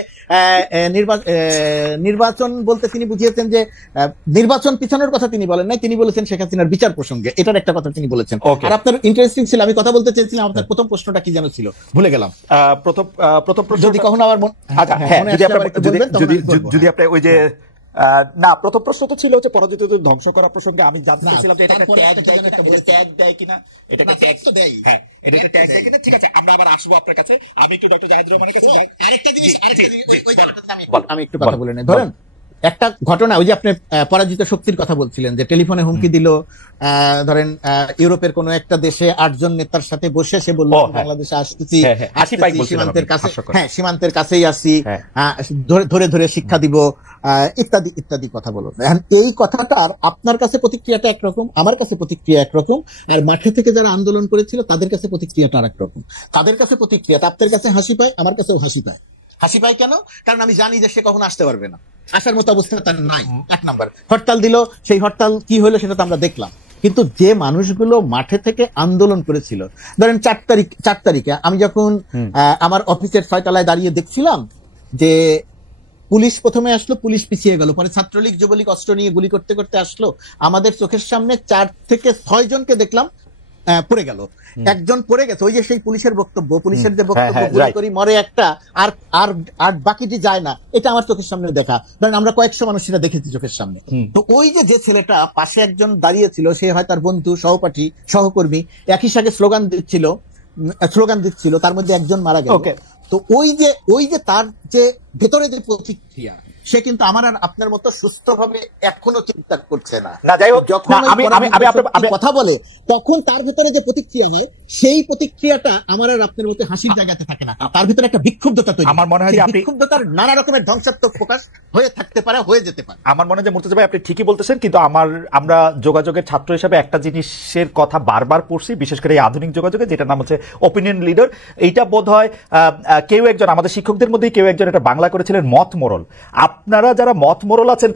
নির্বাচন বলতে তিনি বুঝিয়েছেন যে নির্বাচন পিছনের কথা তিনি বলেন নাই, তিনি বলেছেন শেখ হাসিনার বিচার প্রসঙ্গে, এটার একটা কথা তিনি বলেছেন। আর আপনার ইন্টারেস্টিং ছিল, আমি কথা বলতে চেয়েছিলাম, আপনার প্রথম প্রশ্নটা কি যেন ছিল, ভুলে গেলাম। প্রথম যদি কখনো আবার যদি আপনি ওই যে না, প্রথম প্রশ্ন তো ছিল হচ্ছে পরাজিত ধ্বংস করা প্রসঙ্গে, আমি জানতে চাইছিলাম যে এটা ট্যাগ দেয় কিনা, এটা ট্যাগ তো দেয়, হ্যাঁ, এটা ট্যাগ দেয় কিনা। ঠিক আছে, আমরা আবার আসবো আপনার কাছে। আমি একটু ডক্টর জাহিদ রহমানের কাছে আরেকটা জিনিস আমি একটু কথা বলে নেই। ধরেন একটা ঘটনা, ওই যে আপনি পরাজিত শক্তির কথা বলছিলেন, যে টেলিফোনে হুমকি দিল, ধরেন ইউরোপের কোন একটা দেশে 8 জন নেতার সাথে বসে সে বলল বাংলাদেশে আসতেছি, সীমান্তের কাছে, হ্যাঁ সীমান্তের কাছেই আসি, ধরে ধরে শিক্ষা দিব, ইত্যাদি ইত্যাদি কথা বলো। এই কথাটার আপনার কাছে প্রতিক্রিয়াটা একরকম, আমার কাছে প্রতিক্রিয়া একরকম, আর মাঠে থেকে যারা আন্দোলন করেছিল তাদের কাছে প্রতিক্রিয়াটা আর একরকম। তাদের কাছে প্রতিক্রিয়াটা আপনার কাছে হাসি পায়, আমার কাছেও হাসি পায়। হাসি পায় কেন? কারণ আমি জানি যে সে কখনো আসতে পারবে না, আসার মতো অবস্থা তার নাই। 1 নাম্বার, হরতাল দিল, সেই হরতাল কি হলো সেটা তো আমরা দেখলাম। কিন্তু যে মানুষগুলো মাঠে থেকে আন্দোলন করেছিল, ধরেন 4 তারিখে আমি যখন আমার অফিসের 6 তলায় দাঁড়িয়ে দেখছিলাম যে পুলিশ প্রথমে আসলো, পুলিশ পিছিয়ে গেল, পরে ছাত্রলীগ যুবলীগ অস্ত্র নিয়ে গুলি করতে করতে আসলো, আমাদের চোখের সামনে 4 থেকে 6 জনকে দেখলাম পড়ে গেল, একজন পড়ে গেছে। ওই যে সেই পুলিশের বক্তব্য, পুলিশের যে বক্তব্য, গুলি করি মরে একটা, আর বাকিটি যায় না, এটা আমার চোখের সামনে দেখা, কারণ আমরা কয়েকশো মানুষ সেটা দেখেছি চোখের সামনে। তো ওই যে ছেলেটা পাশে একজন দাঁড়িয়েছিল, সে হয় তার বন্ধু, সহপাঠী, সহকর্মী, একই সাথে স্লোগান দিচ্ছিল, তার মধ্যে একজন মারা গেল। তো ওই যে তার যে ভেতরে যে প্রতিক্রিয়া, সে কিন্তু আমার আর আপনার মতো সুস্থভাবে এখনো চিন্তা করছে না। যাই হোক, যখন আমি কথা বলে তখন তার ভিতরে যে প্রতিক্রিয়া হয়, সেই প্রতিক্রিয়াটা আমার আর আপনার মতো হাসির জায়গাতে থাকে না, তার ভিতরে একটা বিক্ষুব্ধতা তৈরি। আমার মনে হয় যে বিক্ষুব্ধতার নানা রকমের ধ্বংসাত্মক প্রকাশ হয়ে থাকতে পারে, হয়ে যেতে পারে। আমার মনে হয় যে মুর্তজা ভাই আপনি ঠিকই বলতেছেন, কিন্তু আমরা যোগাযোগের ছাত্র হিসেবে একটা জিনিসের কথা বারবার পড়ছি, বিশেষ করে এই আধুনিক যোগাযোগে, যেটা নাম হচ্ছে অপিনিয়ন লিডার। এইটা বোধ হয় কেউ একজন, আমাদের শিক্ষকদের মধ্যেই কেউ একজন এটা বাংলা করেছিলেন মত মোরল। আপনারা যারা মত মোরল আছেন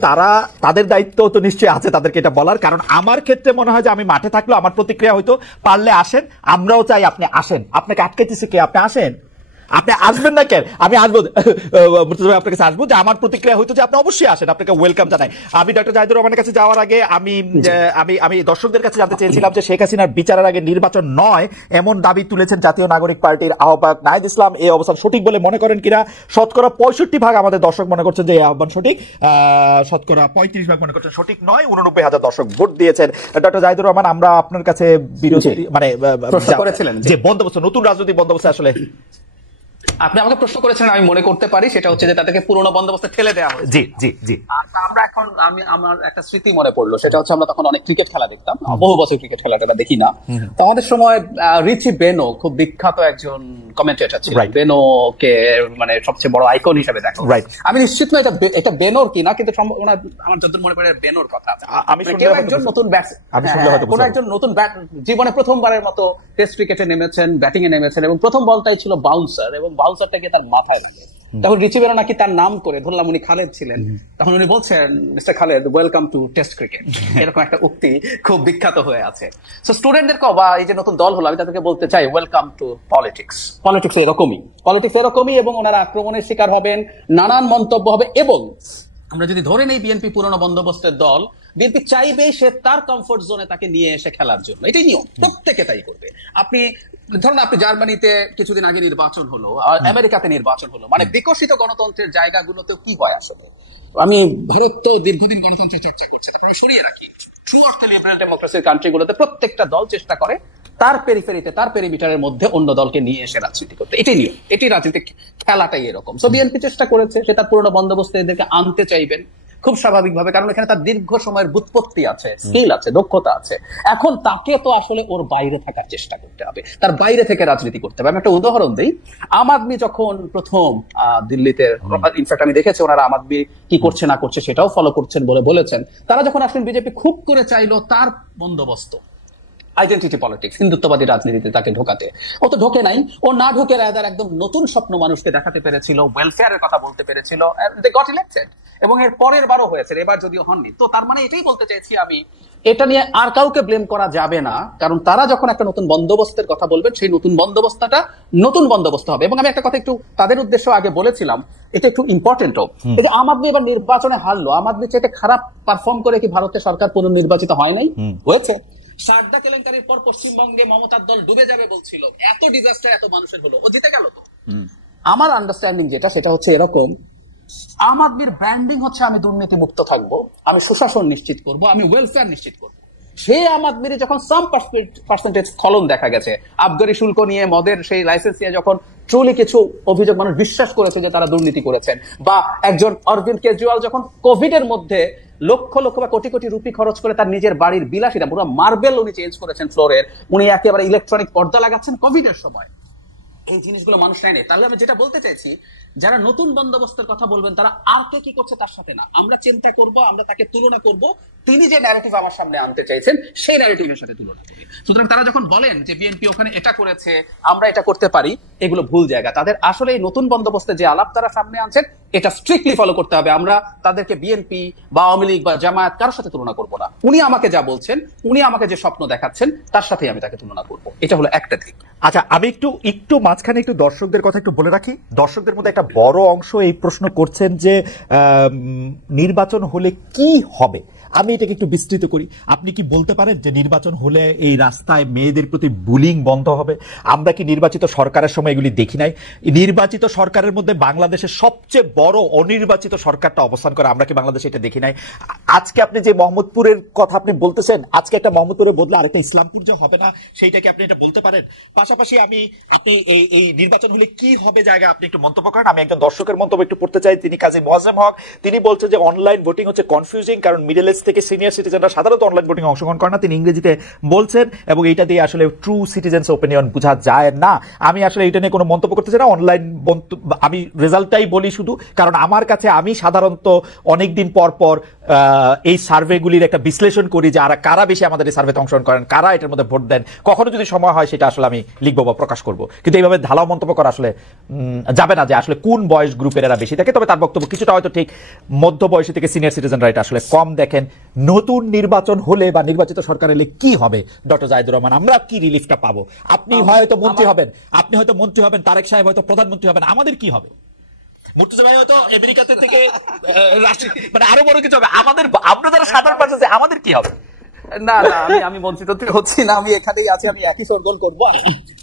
তাদের দায়িত্ব তো নিশ্চয়ই আছে তাদেরকে এটা বলার, কারণ আমার ক্ষেত্রে মনে হয় যে আমি মাঠে থাকলেও আমার প্রতিক্রিয়া হয়তো, পারলে আসেন, আমরাও চাই আপনি আসেন, আপনাকে আটকেছি কে, আপনি আসেন, আপনি আসবেন না কেন? আমি আসবো, মুর্তজা ভাই আপনার কাছে আসবো, যে আমার প্রতিক্রিয়া হয়তো যে আপনি অবশ্যই আসেন, আপনাকে ওয়েলকাম জানাই। আমি ডক্টর জাহিদুর রহমানের কাছে যাওয়ার আগে আমি দর্শকদের কাছে জানতে চেয়েছিলাম যে শেখ হাসিনার বিচারের আগে নির্বাচন নয় এমন দাবি তুলেছেন জাতীয় নাগরিক পার্টির আহ্বায়ক নাহিদ ইসলাম। এই অবস্থান সঠিক বলে মনে করেন কিনা? শতকরা 65% আমাদের দর্শক মনে করছেন যে এই আহ্বান সঠিক, শতকরা 35% মনে করছেন সঠিক নয়। 89,000 দর্শক ভোট দিয়েছেন। ডক্টর জাহিদুর রহমান, আমরা আপনার কাছে বিরোধী মানে যে বন্দোবস্ত, নতুন রাজনৈতিক বন্দোবস্ত আসলে আপনি আমাকে প্রশ্ন করেছেন, আমি মনে করতে পারি সেটা হচ্ছে যে তাদেরকে পুরোনো বন্দোবস্তে ঠেলে দেওয়া হয়েছে। জি জি জি। আমরা এখন আমার একটা স্মৃতি মনে পড়লো, সেটা হচ্ছে আমরা তখন অনেক ক্রিকেট খেলা দেখতাম, বহু বছর ক্রিকেট খেলাটা দেখি না। তো আমাদের সময় রিচি বেনো খুব বিখ্যাত একজন কমেন্টেটর ছিল, বেনোকে মানে সবচেয়ে বড় আইকন হিসেবে দেখা। আমি নিশ্চিত না এটা বেনোর কিনা, কিন্তু আমার যতদূর মনে পড়ে বেনোর কথা। কেউ একজন নতুন জীবনে প্রথমবারের মতো টেস্ট ক্রিকেটে নেমেছেন, ব্যাটিং এ নেমেছেন, এবং প্রথম বলটাই ছিল বাউন্সার, এবং বাউন্সারটাকে তার মাথায় লাগে। তখন রিচি বেনো নাকি তার নাম করে, ধরলাম উনি খালেদ ছিলেন, তখন উনি বলছেন, mister Khaled, welcome to test cricket, এরকম একটা উক্তি খুব বিখ্যাত হয়ে আছে। সো স্টুডেন্টদেরকে বা এই যে নতুন দল হলো, আমি তাদেরকে বলতে চাই, ওয়েলকাম টু পলিটিক্স। পলিটিক্স এরকমই, এবং ওনারা আক্রমণের শিকার হবেন, নানান মন্তব্য হবে। এবং আমরা যদি ধরে নেই বিএনপি পুরনো বন্দোবস্তের দল, বিএনপি চাইবে সে তার কমফোর্ট জোনে তাকে নিয়ে এসে খেলার জন্য, এটাই নিয়ম, প্রত্যেকে তাই করবে। আপনি ধরুন, আপনি জার্মানিতে কিছুদিন আগে নির্বাচন হলো, আমেরিকাতে নির্বাচন হলো, মানে বিকশিত গণতন্ত্রের জায়গাগুলোতে কি হয় আসলে? আমি ভারত তো দীর্ঘদিন গণতন্ত্রের চর্চা করছে, তারপর আমি সরিয়ে রাখি, ট্রু অর্থে লিবারেল ডেমোক্রেসির কান্ট্রিগুলোতে প্রত্যেকটা দল চেষ্টা করে তার পেরিফেরিতে, তার পেরিমিটারের মধ্যে অন্য দলকে নিয়ে এসে রাজনীতি করতে। এটাই নিয়ম, এটি রাজনীতিক খেলাটাই এরকম। সো বিএনপি চেষ্টা করেছে, সে তার পুরোনো বন্দোবস্তে এদেরকে আনতে চাইবেন খুব স্বাভাবিকভাবে, কারণ এখানে তার দীর্ঘ সময়ের ব্যুৎপত্তি আছে, স্কিল আছে, দক্ষতা আছে। এখন তাকে তো আসলে ওর বাইরে থাকার চেষ্টা করতে হবে, তার বাইরে থেকে রাজনীতি করতে হবে। আমি একটা উদাহরণ দিই। আম আদমি যখন প্রথম দিল্লিতে, ইনফ্যাক্ট আমি দেখেছি ওনারা আম আদমি কি করছে না করছে সেটাও ফলো করছেন বলে বলেছেন, তারা যখন আসলেন বিজেপি খুব করে চাইলো তার বন্দোবস্ত আইডেন্টিটি পলিটিক্স, হিন্দুত্ববাদী রাজনীতিতে তাকে ঢোকাতে। ও তো ঢোকে নাই, ও না ঢোকে রাদার একদম নতুন স্বপ্ন মানুষকে দেখাতে পেরেছিল, ওয়েলফেয়ারের কথা বলতে পেরেছিল, দে গট ইলেক্টেড, এবং এর পরের বারও হয়েছে, এবার যদিও হননি। তো তার মানে এটাই বলতে চাইছি আমি, এটা নিয়ে আর কাউকে ব্লেম করা যাবে না, কারণ তারা যখন একটা নতুন বন্দোবস্তের কথা বলবেন, সেই নতুন বন্দোবস্তটা নতুন বন্দোবস্ত হবে। এবং আমি একটা কথা একটু তাদের উদ্দেশ্য আগে বলেছিলাম, এটা একটু ইম্পর্টেন্টও, এই যে আম আদমি এবার নির্বাচনে হারলো, আম আদমি চাইতে খারাপ পারফর্ম করে কি ভারতের সরকার পুনর্নির্বাচিত হয় নাই? হয়েছে। সারদা কেলেঙ্কারির পর পশ্চিমবঙ্গে মমতার দল ডুবে যাবে বলছিল, এত ডিজাস্টার এত মানুষের হলো, ও জিতে গেল। তো আমার আন্ডারস্ট্যান্ডিং যেটা, সেটা হচ্ছে এরকম, আম আদমির ব্র্যান্ডিং হচ্ছে আমি দুর্নীতি মুক্ত থাকবো, আমি সুশাসন নিশ্চিত করব, আমি ওয়েলফেয়ার নিশ্চিত করব। সে আম আদমির যখন সাম পার্সেন্টেজ স্খলন দেখা গেছে, আবগারি শুল্ক নিয়ে, মদের সেই লাইসেন্স নিয়ে যখন ট্রুলি কিছু অভিযোগ মানুষ বিশ্বাস করেছে যে তারা দুর্নীতি করেছেন, বা একজন অরবিন্দ কেজরিওয়াল যখন কোভিড এর মধ্যে লক্ষ লক্ষ বা কোটি কোটি রুপি খরচ করে তার নিজের বাড়ির বিলাসিতা, পুরো মার্বেল উনি চেঞ্জ করেছেন ফ্লোরের, উনি একেবারে ইলেকট্রনিক পর্দা লাগাচ্ছেন কোভিড এর সময়, এই জিনিসগুলো মানুষ নেয়। তাহলে আমি যেটা বলতে চাইছি, যারা নতুন বন্দোবস্তের কথা বলবেন তারা আর কে কি করছে তার সাথে না, আমরা চিন্তা করব, আমরা তাকে তুলনা করব তিনি যে ন্যারেটিভ আমার সামনে আনতে চাইছেন সেই ন্যারেটিভের সাথে তুলনা করি। সুতরাং তারা যখন বলেন যে বিএনপি ওখানে এটা করেছে আমরা এটা করতে পারি, এগুলো ভুল জায়গা। তাদের আসলে এই নতুন বন্দোবস্তে যে আলাপ তারা সামনে আনছেন এটা স্ট্রিক্টলি ফলো করতে হবে। আমরা তাদেরকে বিএনপি বা আওয়ামী লীগ বা জামায়াত কারোর সাথে তুলনা করবো না। উনি আমাকে যা বলছেন, উনি আমাকে যে স্বপ্ন দেখাচ্ছেন তার সাথেই আমি তাকে তুলনা করব। এটা হলো একটা দিক। আচ্ছা, আমি একটু মাঝখানে একটু দর্শকদের কথা একটু বলে রাখি। দর্শকদের মধ্যে একটা বড় অংশ এই প্রশ্ন করছেন যে নির্বাচন হলে কি হবে। আমি এটাকে একটু বিস্তৃত করি। আপনি কি বলতে পারেন যে নির্বাচন হলে এই রাস্তায় মেয়েদের প্রতি বুলিং বন্ধ হবে? আমরা কি নির্বাচিত সরকারের সময় এগুলি দেখি নাই? নির্বাচিত সরকারের মধ্যে বাংলাদেশের সবচেয়ে বড় অনির্বাচিত সরকারটা অবস্থান করে, আমরা কি বাংলাদেশে এটা দেখি নাই? আজকে আপনি যে মোহাম্মদপুরের কথা আপনি বলতেছেন, আজকে একটা মোহাম্মদপুরের বদলে আরেকটা ইসলামপুর যে হবে না, সেইটাকে আপনি এটা বলতে পারেন? পাশাপাশি আপনি এই নির্বাচন হলে কি হবে জায়গা আপনি একটু মন্তব্য করেন। আমি একজন দর্শকের মন্তব্য একটু পড়তে চাই। তিনি কাজী মোয়াজ্জেম হক, তিনি বলছেন যে অনলাইন ভোটিং হচ্ছে কনফিউজিং, কারণ মিডল এজ থেকে সিনিয়র সিটিজেনরা সাধারণত অনলাইন ভোটিং অংশগ্রহণ করে না। তিনি ইংরেজিতে বলছেন এবং এইটা দিয়ে আসলে ট্রু সিটিজেন্স ওপিনিয়ন বোঝা যায় না। আমি আসলে এটা নিয়ে কোনো মন্তব্য করতে চাই না। অনলাইন আমি রেজাল্টটাই বলি শুধু, কারণ আমার কাছে আমি সাধারণত অনেকদিন পর পর এই সার্ভেগুলির একটা বিশ্লেষণ করি যে কারা বেশি আমাদের এই সার্ভেতে অংশগ্রহণ করেন, কারা এটার মধ্যে ভোট দেন। কখনো যদি সময় হয় সেটা আসলে আমি লিখবো বা প্রকাশ করবো, কিন্তু এইভাবে ঢালাও মন্তব্য করা আসলে যাবে না যে আসলে কোন বয়স গ্রুপের এরা বেশি থাকে। তবে তার বক্তব্য কিছুটা হয়তো ঠিক, মধ্য বয়সী থেকে সিনিয়র সিটিজেনরা এটা আসলে কম দেখেন। নতুন নির্বাচন হলে বা নির্বাচিত সরকার এলে কি হবে ডক্টর জাহিদুর রহমান? আমরা কি রিলিফটা পাবো? আপনি হয়তো মন্ত্রী হবেন, তারেক সাহেব হয়তো প্রধানমন্ত্রী হবেন, আমাদের কি হবে? মুর্তজা ভাই হয়তো আমেরিকাতে থেকে মানে আরো বড় কিছু হবে, আমরা যারা সাধারণ মানুষ আছে আমাদের কি হবে? না না, আমি বঞ্চিত হচ্ছি না, আমি এখানেই আছি, আমি একই সরগোল করবো।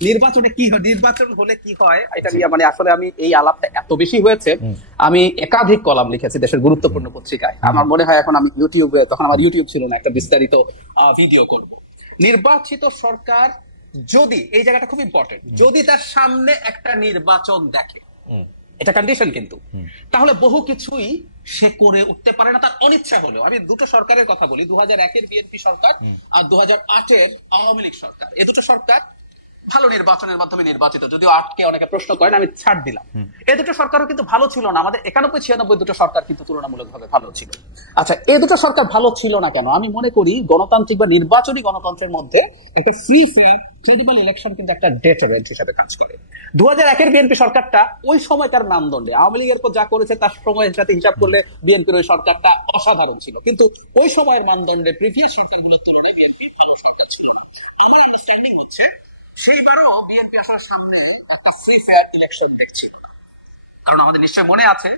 নির্বাচনে কি হয়, নির্বাচন হলে কি হয়, এটা নিয়ে মানে আসলে আমি এই আলাপটা এত বেশি হয়েছে, আমি একাধিক কলাম লিখেছি দেশের গুরুত্বপূর্ণ পত্রিকায়। আমার মনে হয় এখন আমি ইউটিউবে, তখন আমার ইউটিউব ছিল না, একটা বিস্তারিত ভিডিও করব। নির্বাচিত সরকার যদি, এই জায়গাটা খুব ইম্পর্টেন্ট, যদি তার সামনে একটা নির্বাচন দেখে, এটা কন্ডিশন কিন্তু, তাহলে বহু কিছুই সে করে উঠতে পারে না তার অনিচ্ছা হলেও। আমি দুটো সরকারের কথা বলি, 2001-এর বিএনপি সরকার আর 2008-এর আওয়ামী লীগ সরকার। এই দুটো সরকার ভালো নির্বাচনের মাধ্যমে নির্বাচিত, যদিও 8কে অনেকে প্রশ্ন করেন, আমি ছাড় দিলাম। এই দুটো সরকারও কিন্তু ভালো ছিল না। আমাদের 91-96 দুটো সরকার কিন্তু তুলনামূলকভাবে ভালো ছিল। আচ্ছা, এই দুটো সরকার ভালো ছিল না কেন? আমি মনে করি গণতান্ত্রিক বা নির্বাচনী গণতন্ত্রের মধ্যে একটা ফ্রি ফেয়ার ক্রেডিবল ইলেকশন কিন্তু একটা ডেটারেন্ট হিসেবে কাজ করে। 2001-এর বিএনপি সরকারটা ওই সময় তার মানদণ্ডে, আওয়ামী লীগের পর যা করেছে তার সময়ের সাথে হিসাব করলে বিএনপির ওই সরকারটা অসাধারণ ছিল, কিন্তু ওই সময়ের মানদণ্ডে প্রিভিয়াস সরকারগুলোর তুলনায় বিএনপি ভালো সরকার ছিল না। আমার আন্ডারস্ট্যান্ডিং হচ্ছে সেইবারও বিএনপি আসার সামনে একটা ফ্রি ফেয়ার ইলেকশন দেখছিল না। কারণ আমাদের নিশ্চয় মনে আছে,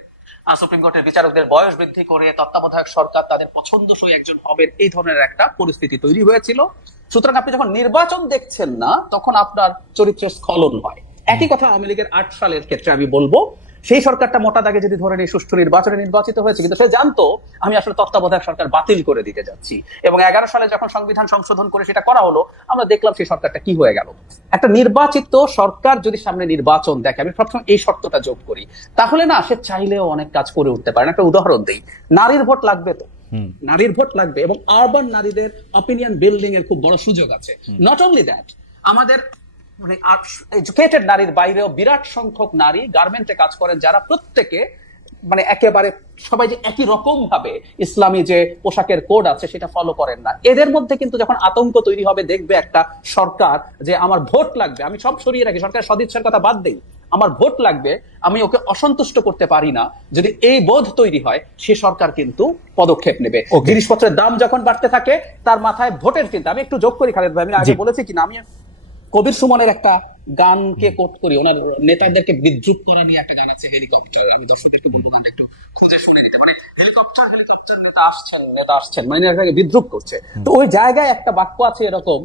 সুপ্রিম কোর্টের বিচারকদের বয়স বৃদ্ধি করে তত্ত্বাবধায়ক সরকার তাদের পছন্দসই একজন হবেন, এই ধরনের একটা পরিস্থিতি তৈরি হয়েছিল। সুতরাং আপনি যখন নির্বাচন দেখছেন না, তখন আপনার চরিত্রের স্খলন হয়। একই কথা আওয়ামী লীগের 8 সালের ক্ষেত্রে আমি বলবো, সেই সরকারটা মোটা দাগে যদি ধরে নিয়ে সুষ্ঠু নির্বাচনে নির্বাচিত হয়েছে, কিন্তু সে জানতো আমি আসলে তত্ত্বাবধায়ক সরকার বাতিল করে দিতে যাচ্ছি। এবং 11 সালে যখন সংবিধান সংশোধন করে সেটা করা হলো, আমরা দেখলাম সেই সরকারটা কি হয়ে গেল। একটা নির্বাচিত সরকার যদি সামনে নির্বাচন দেখে, আমি সবসময় এই শর্তটা যোগ করি, তাহলে না সে চাইলেও অনেক কাজ করে উঠতে পারে না। একটা উদাহরণ দেই, নারীর ভোট লাগবে তো, নারীর ভোট লাগবে, এবং আরবান নারীদের অপিনিয়ন বিল্ডিং এর খুব বড় সুযোগ আছে। নট অনলি দ্যাট, আমাদের মানে এডুকেটেড নারীর বাইরেও বিরাট সংখ্যক নারী গার্মেন্টে কাজ করেন, যারা প্রত্যেকে মানে একেবারে সবাই যে একই রকম ভাবে ইসলামী যে পোশাকের কোড আছে সেটা ফলো করেন না। এদের মধ্যে কিন্তু যখন আতঙ্ক তৈরি হবে, দেখবে একটা সরকার যে আমার ভোট লাগবে, আমি সব সরিয়ে রাখি, সরকারের সদিচ্ছার কথা বাদ দেই, আমার ভোট লাগবে, আমি ওকে অসন্তুষ্ট করতে পারি না, যদি এই বোধ তৈরি হয়, সে সরকার কিন্তু পদক্ষেপ নেবে। জিনিসপত্রের দাম যখন বাড়তে থাকে, তার মাথায় ভোটের চিন্তা। আমি একটু যোগ করি খালেদ ভাই, আমি আগে বলেছি কিনা, আমি কবির সুমনের একটা গানকে কোট করি, ওনার নেতাদেরকে বিদ্রুপ করা নিয়ে একটা গান আছে, হেলিকপ্টার। আমি দর্শকদেরকে বলবো গানটা একটু খুঁজে শুনে দিতে, মানে হেলিকপ্টার নেতা আসছেন মানে নেতাকে বিদ্রুপ করছে। তো ওই জায়গায় একটা বাক্য আছে এরকম,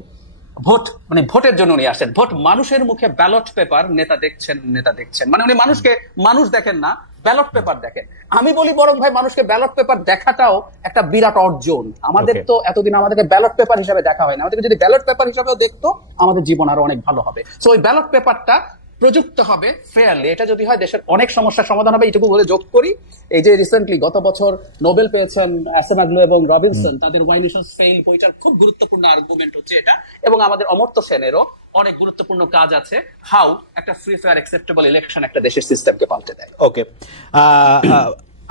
ভোট মানে ভোটের জন্য উনি আসেন, ভোট মানুষের মুখে ব্যালট পেপার, নেতা দেখছেন মানে উনি মানুষকে মানুষ দেখেন না, ব্যালট পেপার দেখেন। আমি বলি বরং ভাই, মানুষকে ব্যালট পেপার দেখাটাও একটা বিরাট অর্জন। আমাদের তো এতদিন আমাদেরকে ব্যালট পেপার হিসাবে দেখা হয় না, আমাদেরকে যদি ব্যালট পেপার হিসাবেও দেখতো, আমাদের জীবন আরো অনেক ভালো হবে। তো ওই ব্যালট পেপারটা প্রযুক্ত হবে ফেয়ারলি, এটা যদি হয় দেশের অনেক সমস্যার সমাধান হবে। এইটুকু বলে যোগ করি, এই যে রিসেন্টলি গত বছর নোবেল পেয়েছেন অ্যাসেমাগ্লো এবং রবিনসন, তাদের ওয়াই নেশনস ফেইল বইটার খুব গুরুত্বপূর্ণ আর্গুমেন্ট হচ্ছে এটা, এবং আমাদের অমর্ত্য সেনেরও অনেক গুরুত্বপূর্ণ কাজ আছে, হাউ একটা ফ্রি ফেয়ার অ্যাকসেপ্টেবল ইলেকশন একটা দেশের সিস্টেমকে পাল্টে দেয়। ওকে,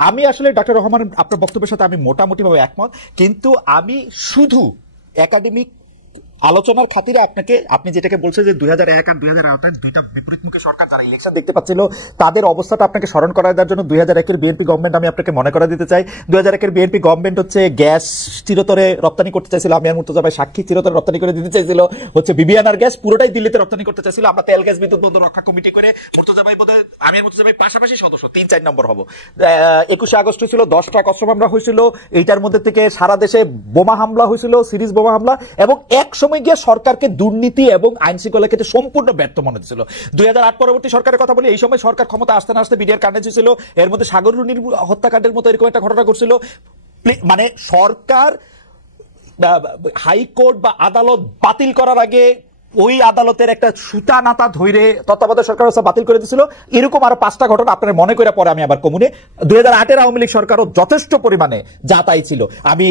আমি আসলে ডক্টর রহমান আপনার বক্তব্যের সাথে আমি মোটামুটি ভাবে একমত, কিন্তু আমি শুধু একাডেমিক আলোচনার খাতিরে আপনি যেটাকে বলছেন যে 2001 আর 2008 দুইটা বিপরীতমুখী সরকার যারা ইলেকশন দেখতে পাচ্ছিল তাদের অবস্থাটা আপনাকে স্মরণ করায় দেওয়ার জন্য 2001 বিএনপি গভর্নমেন্ট আমি আপনাকে মনে করা দিতে চাই। 2001 বিএনপি গভর্নমেন্ট হচ্ছে গ্যাস চিরতরে রপ্তানি করতে চাইছিল, আমি আর মুর্তজা ভাই সাক্ষী, চিরতরে রপ্তানি করে দিতে চাইছিল হচ্ছে বিবিআনার গ্যাস, পুরোটাই দিল্লিতে রপ্তানি করতে চাইছিল। আমরা তেল গ্যাস বিদ্যুৎ বন্ধ রক্ষা কমিটি করে মুর্তজা ভাই বোধহয় আমি আর মুর্তজা ভাই পাশাপাশি সদস্য 3-4 নম্বর হবো। 21 আগস্ট ছিল 10টা কসম মামলা হয়েছিল, এইটার মধ্যে থেকে সারা দেশে বোমা হামলা হয়েছিল, সিরিজ বোমা হামলা, এবং এক সময় গিয়ে সরকারকে দুর্নীতি এবং আইন শৃঙ্খলা ক্ষেত্রে সম্পূর্ণ ব্যর্থ মনে হচ্ছিল। 2008 পরবর্তী সরকারের কথা বলি, এই সময় সরকার ক্ষমতা আসতে না আসতে বিডিআর কাণ্ডে ছিল, এর মধ্যে সাগর রুনির হত্যাকাণ্ডের মতো এরকম একটা ঘটনা ঘটছিল। মানে সরকার হাইকোর্ট বা আদালত বাতিল করার আগে ওই আদালতের একটা সুতা নাতা ধরে তত্ত্বাবধায়ক সরকার ব্যবস্থা বাতিল করে দিয়েছিল। এরকম আরো 5টা ঘটনা আপনারা মনে করে পরে আমি আবার কমুনে 2008 আওয়ামী লীগ সরকারও যথেষ্ট পরিমাণে যাতাই ছিল। আমি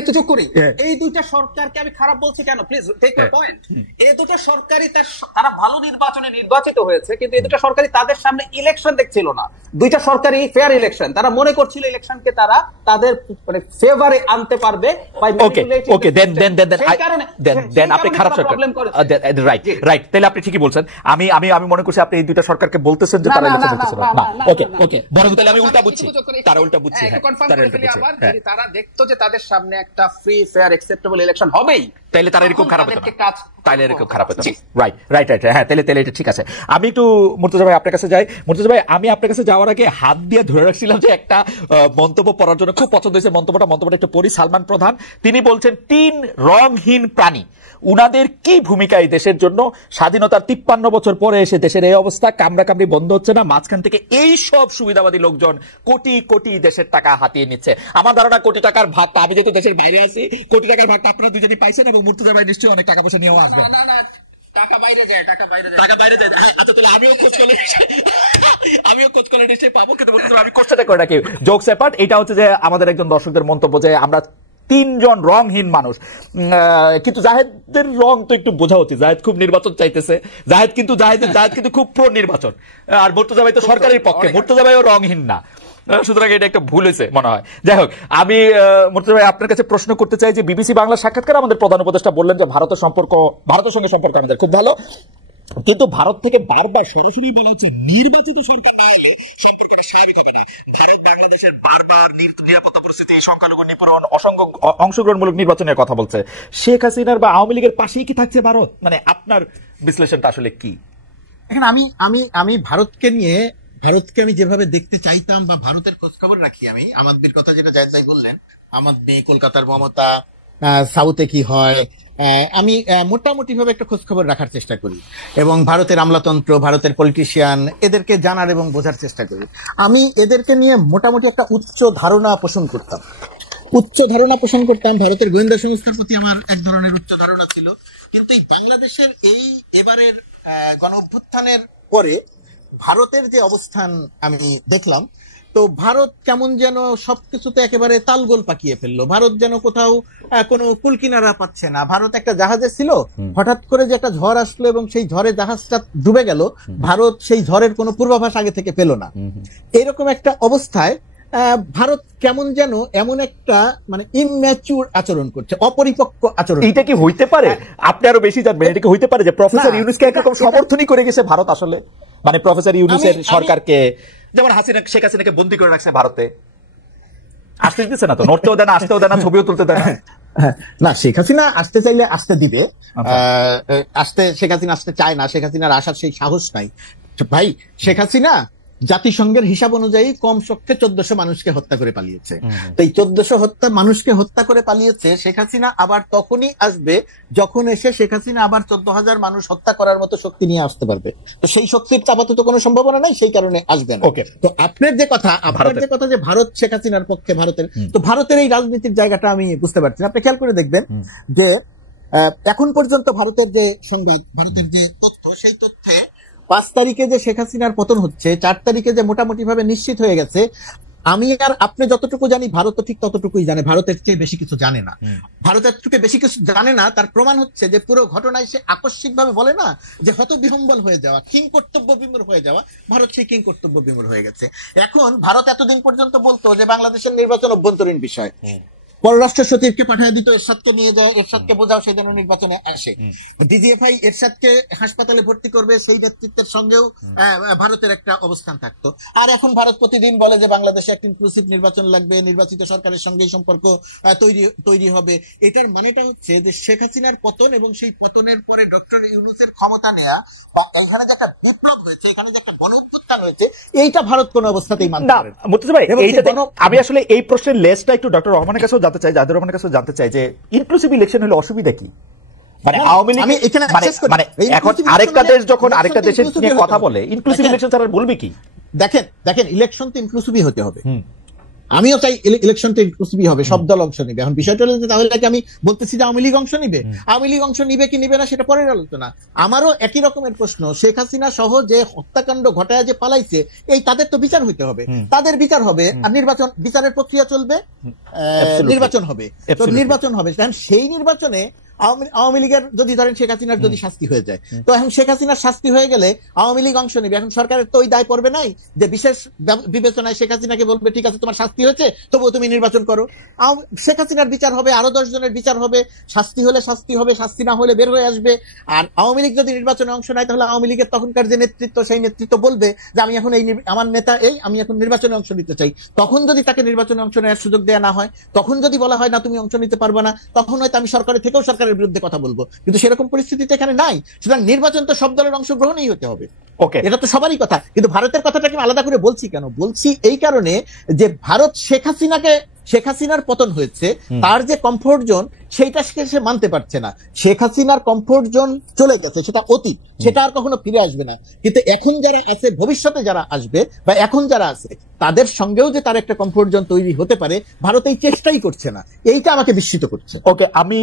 একটু যোগ করি, এই দুইটা সরকারকে আমি খারাপ বলছি কেন, প্লিজ টেক মাই পয়েন্ট। এই দুটো সরকারই তারা ভালো নির্বাচনে নির্বাচিত হয়েছে, কিন্তু এই দুটো সরকারই তাদের সামনে ইলেকশন দেখছিল না। দুইটা সরকারই ফেয়ার ইলেকশন, তারা মনে করছিল ইলেকশনকে তারা তাদের মানে ফেভারে আনতে পারবে। ওকে দেন আপনি খারাপ সরকার, রাইট, তাহলে আপনি ঠিকই বলছেন। আমি মনে করছি আপনি এই দুইটা সরকারকে বলতেছেন যে তারা ইলেকশন দেখতেছিল না। ওকে বরং তাহলে আমি উল্টা বুঝছি, তারা উল্টা বুঝছি। হ্যাঁ, তারা দেখতো যে তাদের সামনে একটা ফ্রি ফেয়ার অ্যাকসেপ্টেবল ইলেকশন হবেই, তাইলে তারা এরকম খারাপ হতো না, তাইলে এরকম খারাপ হতো। রাইট, হ্যাঁ, তাহলে এটা ঠিক আছে। আমি একটু মুর্তজা ভাই আপনার কাছে যাই। মুর্তজা ভাই, আমি আপনার কাছে যাওয়ার আগে হাত দিয়ে ধরে রাখছিলাম যে একটা মন্তব্য পড়ার জন্য খুব পছন্দ হয়েছে মন্তব্যটা একটু পড়ি। সালমান প্রধান তিনি বলছেন 3 রংহীন প্রাণী, উনাদের কি ভূমিকা এই দেশের জন্য? স্বাধীনতার 53 বছর পরে এসে দেশের এই অবস্থা, কামড়াকামড়ি বন্ধ হচ্ছে না, মাঝখান থেকে এই সব সুবিধাবাদী লোকজন কোটি কোটি দেশের টাকা হাতিয়ে নিচ্ছে। আমার ধারণা কোটি টাকার ভাগটা, আমি যেহেতু দেশের বাইরে আছি, কোটি টাকার ভাগটা আপনারা দুজনই পাইছেন এবং মুর্তজা ভাই নিশ্চয়ই অনেক টাকা পয়সা নিয়েও আসবেন। টাকা বাইরে যায়। হ্যাঁ, আচ্ছা, তাহলে আমিও খোঁজ করলে নিশ্চয়ই পাবো, কিন্তু আমি কোশ্চেনটা করে রাখি, জোকস অ্যাপার্ট। এটা হচ্ছে যে আমাদের একজন দর্শকদের মন্তব্য যে আমরা 3 জন রংহীন মানুষ, কিন্তু জাহেদের রং তো একটু বোঝা উচিত। জাহেদ খুব নির্বাচন চাইতেছে, জাহেদ কিন্তু খুব প্রো নির্বাচন, আর মুর্তজা ভাই তো সরকারের পক্ষে, মুর্তজা ভাইও রংহীন না, সুতরাং এটা একটা ভুল হয়েছে মনে হয়। যাই হোক, আমি মুর্তজা ভাই আপনার কাছে প্রশ্ন করতে চাই যে বিবিসি বাংলা সাক্ষাৎকার আমাদের প্রধান উপদেষ্টা বললেন যে ভারতের সঙ্গে সম্পর্ক আমাদের খুব ভালো, কিন্তু ভারত থেকে বারবার সরাসরি বলা হচ্ছে নির্বাচিত সরকার না এলে সম্পর্কটা স্বাভাবিক হবে না। ভারত বাংলাদেশের বারবার নিরাপত্তা পরিস্থিতি, সংখ্যালঘু নিপীড়ন, অংশগ্রহণমূলক নির্বাচনের কথা বলছে। শেখ হাসিনার বা আওয়ামী লীগের পাশেই কি থাকছে ভারত? মানে আপনার বিশ্লেষণটা আসলে কি? এখানে আমি ভারতকে আমি যেভাবে দেখতে চাইতাম বা ভারতের খোঁজ খবর রাখি, আমি আমাদের কথা যেটা জায়েদ ভাই বললেন, আমার মেয়ে কলকাতার মমতা, সাউথে কি হয়, আমি মোটামুটি ভাবে একটা খোঁজ খবর রাখার চেষ্টা করি এবং ভারতের আমলাতন্ত্র, ভারতের পলিটিশিয়ান, এদেরকে জানার এবং বোঝার চেষ্টা করি। আমি এদেরকে নিয়ে মোটামুটি একটা উচ্চ ধারণা পোষণ করতাম। ভারতের গোয়েন্দা সংস্থার প্রতি আমার এক ধরনের উচ্চ ধারণা ছিল, কিন্তু এই বাংলাদেশের এবারের গণ অভ্যুত্থানের পরে ভারতের যে অবস্থান আমি দেখলাম, তো ভারত কেমন যেন সবকিছুতে একেবারে তালগোল পাকিয়ে ফেললো। ভারত যেন কোথাও কোনো কুলকিনারা পাচ্ছে না। ভারত একটা জাহাজে ছিল, হঠাৎ করে যে একটা ঝড় আসলো এবং সেই ঝড়ে জাহাজটা ডুবে গেল, ভারত সেই ঝড়ের কোনো পূর্বাভাস আগে থেকে পেল না। এরকম একটা অবস্থায় ভারত কেমন যেন এমন একটা মানে ইম্যাচিউর আচরণ করছে, অপরিপক্ক আচরণ। এটা কি হইতে পারে? আপনি আরো বেশি জানবেন, এটা কি হইতে পারে যে প্রফেসর ইউনূসকে একরকম সমর্থনই করে গেছে ভারত আসলে? মানে প্রফেসর ইউনূসের সরকারকে, যেমন শেখ হাসিনাকে বন্দী করে রাখছে ভারতে, আসতে দিতেছে না তো, নড়তেও দেয় না, আসতেও দেয় না, ছবিও তুলতে দেয় না। শেখ হাসিনা আসতে চাইলে আসতে দিবে, শেখ হাসিনা আসতে চায় না, শেখ হাসিনার আসার সেই সাহস নাই ভাই। শেখ হাসিনা জাতিসংঘের হিসাব অনুযায়ী কম পক্ষে 1400 মানুষকে হত্যা করে পালিয়েছে। তো এই 1400 মানুষকে হত্যা করে পালিয়েছে। শেখ হাসিনা আবার তখনই আসবে যখন এসে শেখ হাসিনা আবার 14,000 মানুষ হত্যা করার মতো শক্তি নিয়ে আসতে পারবে। তো সেই শক্তির আপাতত কোনো সম্ভাবনা নাই, সেই কারণে আসবে না। তো আপনার যে কথা যে ভারত শেখ হাসিনার পক্ষে, তো ভারতের এই রাজনীতির জায়গাটা আমি বুঝতে পারছি। আপনি খেয়াল করে দেখবেন যে এখন পর্যন্ত ভারতের যে সংবাদ, ভারতের যে তথ্য, সেই তথ্যে 5 তারিখে যে শেখ হাসিনার পতন হচ্ছে, 4 তারিখে যে মোটামুটি ভাবে নিশ্চিত হয়ে গেছে, আমি আর আপনি যতটুকু জানি ভারত তো ঠিক ততটুকুই জানে, ভারতের চেয়ে বেশি কিছু জানে না। ভারতের থেকে বেশি কিছু জানে না, তার প্রমাণ হচ্ছে যে পুরো ঘটনায় সে আকস্মিক ভাবে বলে না যে হতবিহম্বল হয়ে যাওয়া, কিং কর্তব্য বিমূঢ় হয়ে যাওয়া, ভারত সেই কিং কর্তব্য বিমূঢ় হয়ে গেছে। এখন ভারত এতদিন পর্যন্ত বলতো যে বাংলাদেশের নির্বাচন অভ্যন্তরীণ বিষয়, পররাষ্ট্র সচিবকে পাঠিয়ে দিত, এরশাদকে নিয়ে যায়, এরশাদকে বোঝাও, সেই জন্য নির্বাচনে আসে। ডিজিএফআই এরশাদকে হাসপাতালে ভর্তি করবে, সেই নেতৃত্বের সঙ্গেও ভারতের একটা অবস্থান থাকতো। আর এখন ভারত প্রতিদিন বলে যে বাংলাদেশে একটা ইনক্লুসিভ নির্বাচন লাগবে, নির্বাচিত সরকারের সঙ্গেই সম্পর্ক তৈরি হবে। এটার মানেটা হচ্ছে যে শেখ হাসিনার পতন এবং সেই পতনের পরে ডক্টর ইউনূসের ক্ষমতা নেওয়া, বা এখানে যে একটা বিপ্লব হয়েছে, এখানে যে একটা গণ অভ্যুত্থান হয়েছে, এইটা ভারত কোনো অবস্থাতেই মানতে পারে না। মুর্তজা ভাই, আমি আসলে এই প্রশ্নের লেসটা একটু ডক্টর রহমানের কাছেও জানতে চাই, জাহিদুর রহমানের কাছেও জানতে চাই যে ইনক্লুসিভ ইলেকশন হলে অসুবিধা কি? মানে আওয়ামী লীগ মানে এখন আরেকটা দেশ যখন আরেকটা দেশের নিয়ে কথা বলে ইনক্লুসিভ ইলেকশন ছাড়া বলবে কি? দেখেন ইলেকশন তো ইনক্লুসিভই হতে হবে। আমিও চাই ইলেকশনটা ইনক্লুসিভই হবে, সব দল অংশ নিবে। এখন বিষয়টা হচ্ছে তাহলে কি আমি বলতেছি যে আওয়ামী লীগ অংশ নিবে? আওয়ামী লীগ অংশ নিবে কি নিবে না সেটা পরের আলোচনা। আমারও একই রকমের প্রশ্ন, শেখ হাসিনা সহ যে হত্যাকাণ্ড ঘটায় যে পালাইছে, এই তাদের তো বিচার হইতে হবে, তাদের বিচার হবে, আর নির্বাচন, বিচারের প্রক্রিয়া চলবে, নির্বাচন হবে, তো নির্বাচন হবে। সেই নির্বাচনে আওয়ামী লীগের যদি ধরেন শেখ হাসিনার যদি শাস্তি হয়ে যায়, তো এখন শেখ হাসিনার শাস্তি হয়ে গেলে আওয়ামী লীগ অংশ নেবে। এখন সরকারের তো ওই দায় পড়বে নাই যে বিশেষ বিবেচনায় শেখ হাসিনাকে বলবে ঠিক আছে তোমার শাস্তি হয়েছে, তবুও তুমি নির্বাচন করো। শেখ হাসিনার বিচার হবে, আরো 10 জনের বিচার হবে, শাস্তি হলে শাস্তি হবে, শাস্তি না হলে বের হয়ে আসবে। আর আওয়ামী লীগ যদি নির্বাচনে অংশ নেয়, তাহলে আওয়ামী লীগের তখনকার যে নেতৃত্ব, সেই নেতৃত্ব বলবে যে আমি এখন আমার নেতা আমি এখন নির্বাচনে অংশ নিতে চাই। তখন যদি তাকে নির্বাচনে অংশ নেওয়ার সুযোগ দেওয়া না হয়, তখন যদি বলা হয় না তুমি অংশ নিতে পারবে না, তখন হয়তো আমি সরকারের থেকেও সরকারের বিরুদ্ধে কথা বলবো। কিন্তু সেরকম পরিস্থিতিতে এখানে নাই। সুতরাং নির্বাচন তো সব দলের অংশগ্রহণই হতে হবে, এটা তো সবারই কথা। কিন্তু ভারতের কথাটাকে আমি আলাদা করে বলছি কেন? বলছি এই কারণে যে ভারত শেখ হাসিনার পতন হয়েছে, তার যে কমফোর্ট জোন, সেইটাকে সে মানতে পারছে না। শেখ হাসিনার কমফোর্ট জোন চলে গেছে, সেটা অতীত, সেটা আর কখনো ফিরে আসবে না। কিন্তু এখন যারা আছে, ভবিষ্যতে যারা আসবে, বা এখন যারা আছে, তাদের সঙ্গেও যে তার একটা কমফোর্ট জোন তৈরি হতে পারে, ভারত এই চেষ্টাই করছে না। এইটা আমাকে বিস্মিত করছে। ওকে, আমি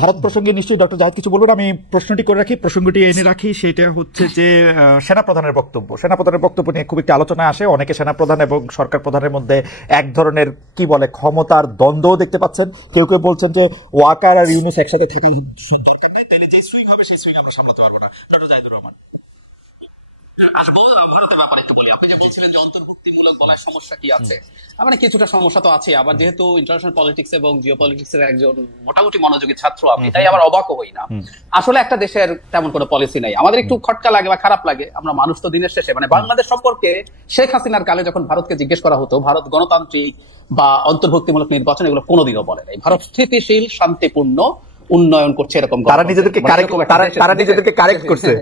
ভারত প্রসঙ্গে নিশ্চয়ই ডক্টর জাহিদ কিছু বলবেন, আমি প্রশ্নটি করে রাখি, প্রসঙ্গটি এনে রাখি। সেটা হচ্ছে যে সেনাপ্রধানের বক্তব্য নিয়ে খুব একটি আলোচনা আসে। অনেকে সেনাপ্রধান এবং সরকার প্রধানের মধ্যে এক ধরনের কি বলে ক্ষমতার দ্বন্দ্ব দেখতে পাচ্ছেন। কেউ কেউ বলছেন যে ওয়াকার আর ইউনূস একসাথে থেকে সমস্যা কি আছে, মানে কিছুটা সমস্যা তো আছে। আবার যেহেতু ইন্টারন্যাশনাল পলিটিক্স এবং জিও পলিটিক্স এর একজন মোটামুটি মনোযোগী ছাত্র আমি, তাই আবার অবাকও হই না। আসলে একটা দেশের তেমন কোনো পলিসি নাই। আমাদের একটু খটকা লাগে বা খারাপ লাগে, আমরা মানুষ তো দিনের শেষে। মানে বাংলাদেশ সম্পর্কে শেখ হাসিনার কালে যখন ভারতকে জিজ্ঞেস করা হতো, ভারত গণতান্ত্রিক বা অন্তর্ভুক্তিমূলক নির্বাচন এগুলো কোনোদিনও বলে নাই। ভারত স্থিতিশীল, শান্তিপূর্ণ উন্নয়ন করছে, এরকম তারা নিজেদেরকে কারেক্ট করছে।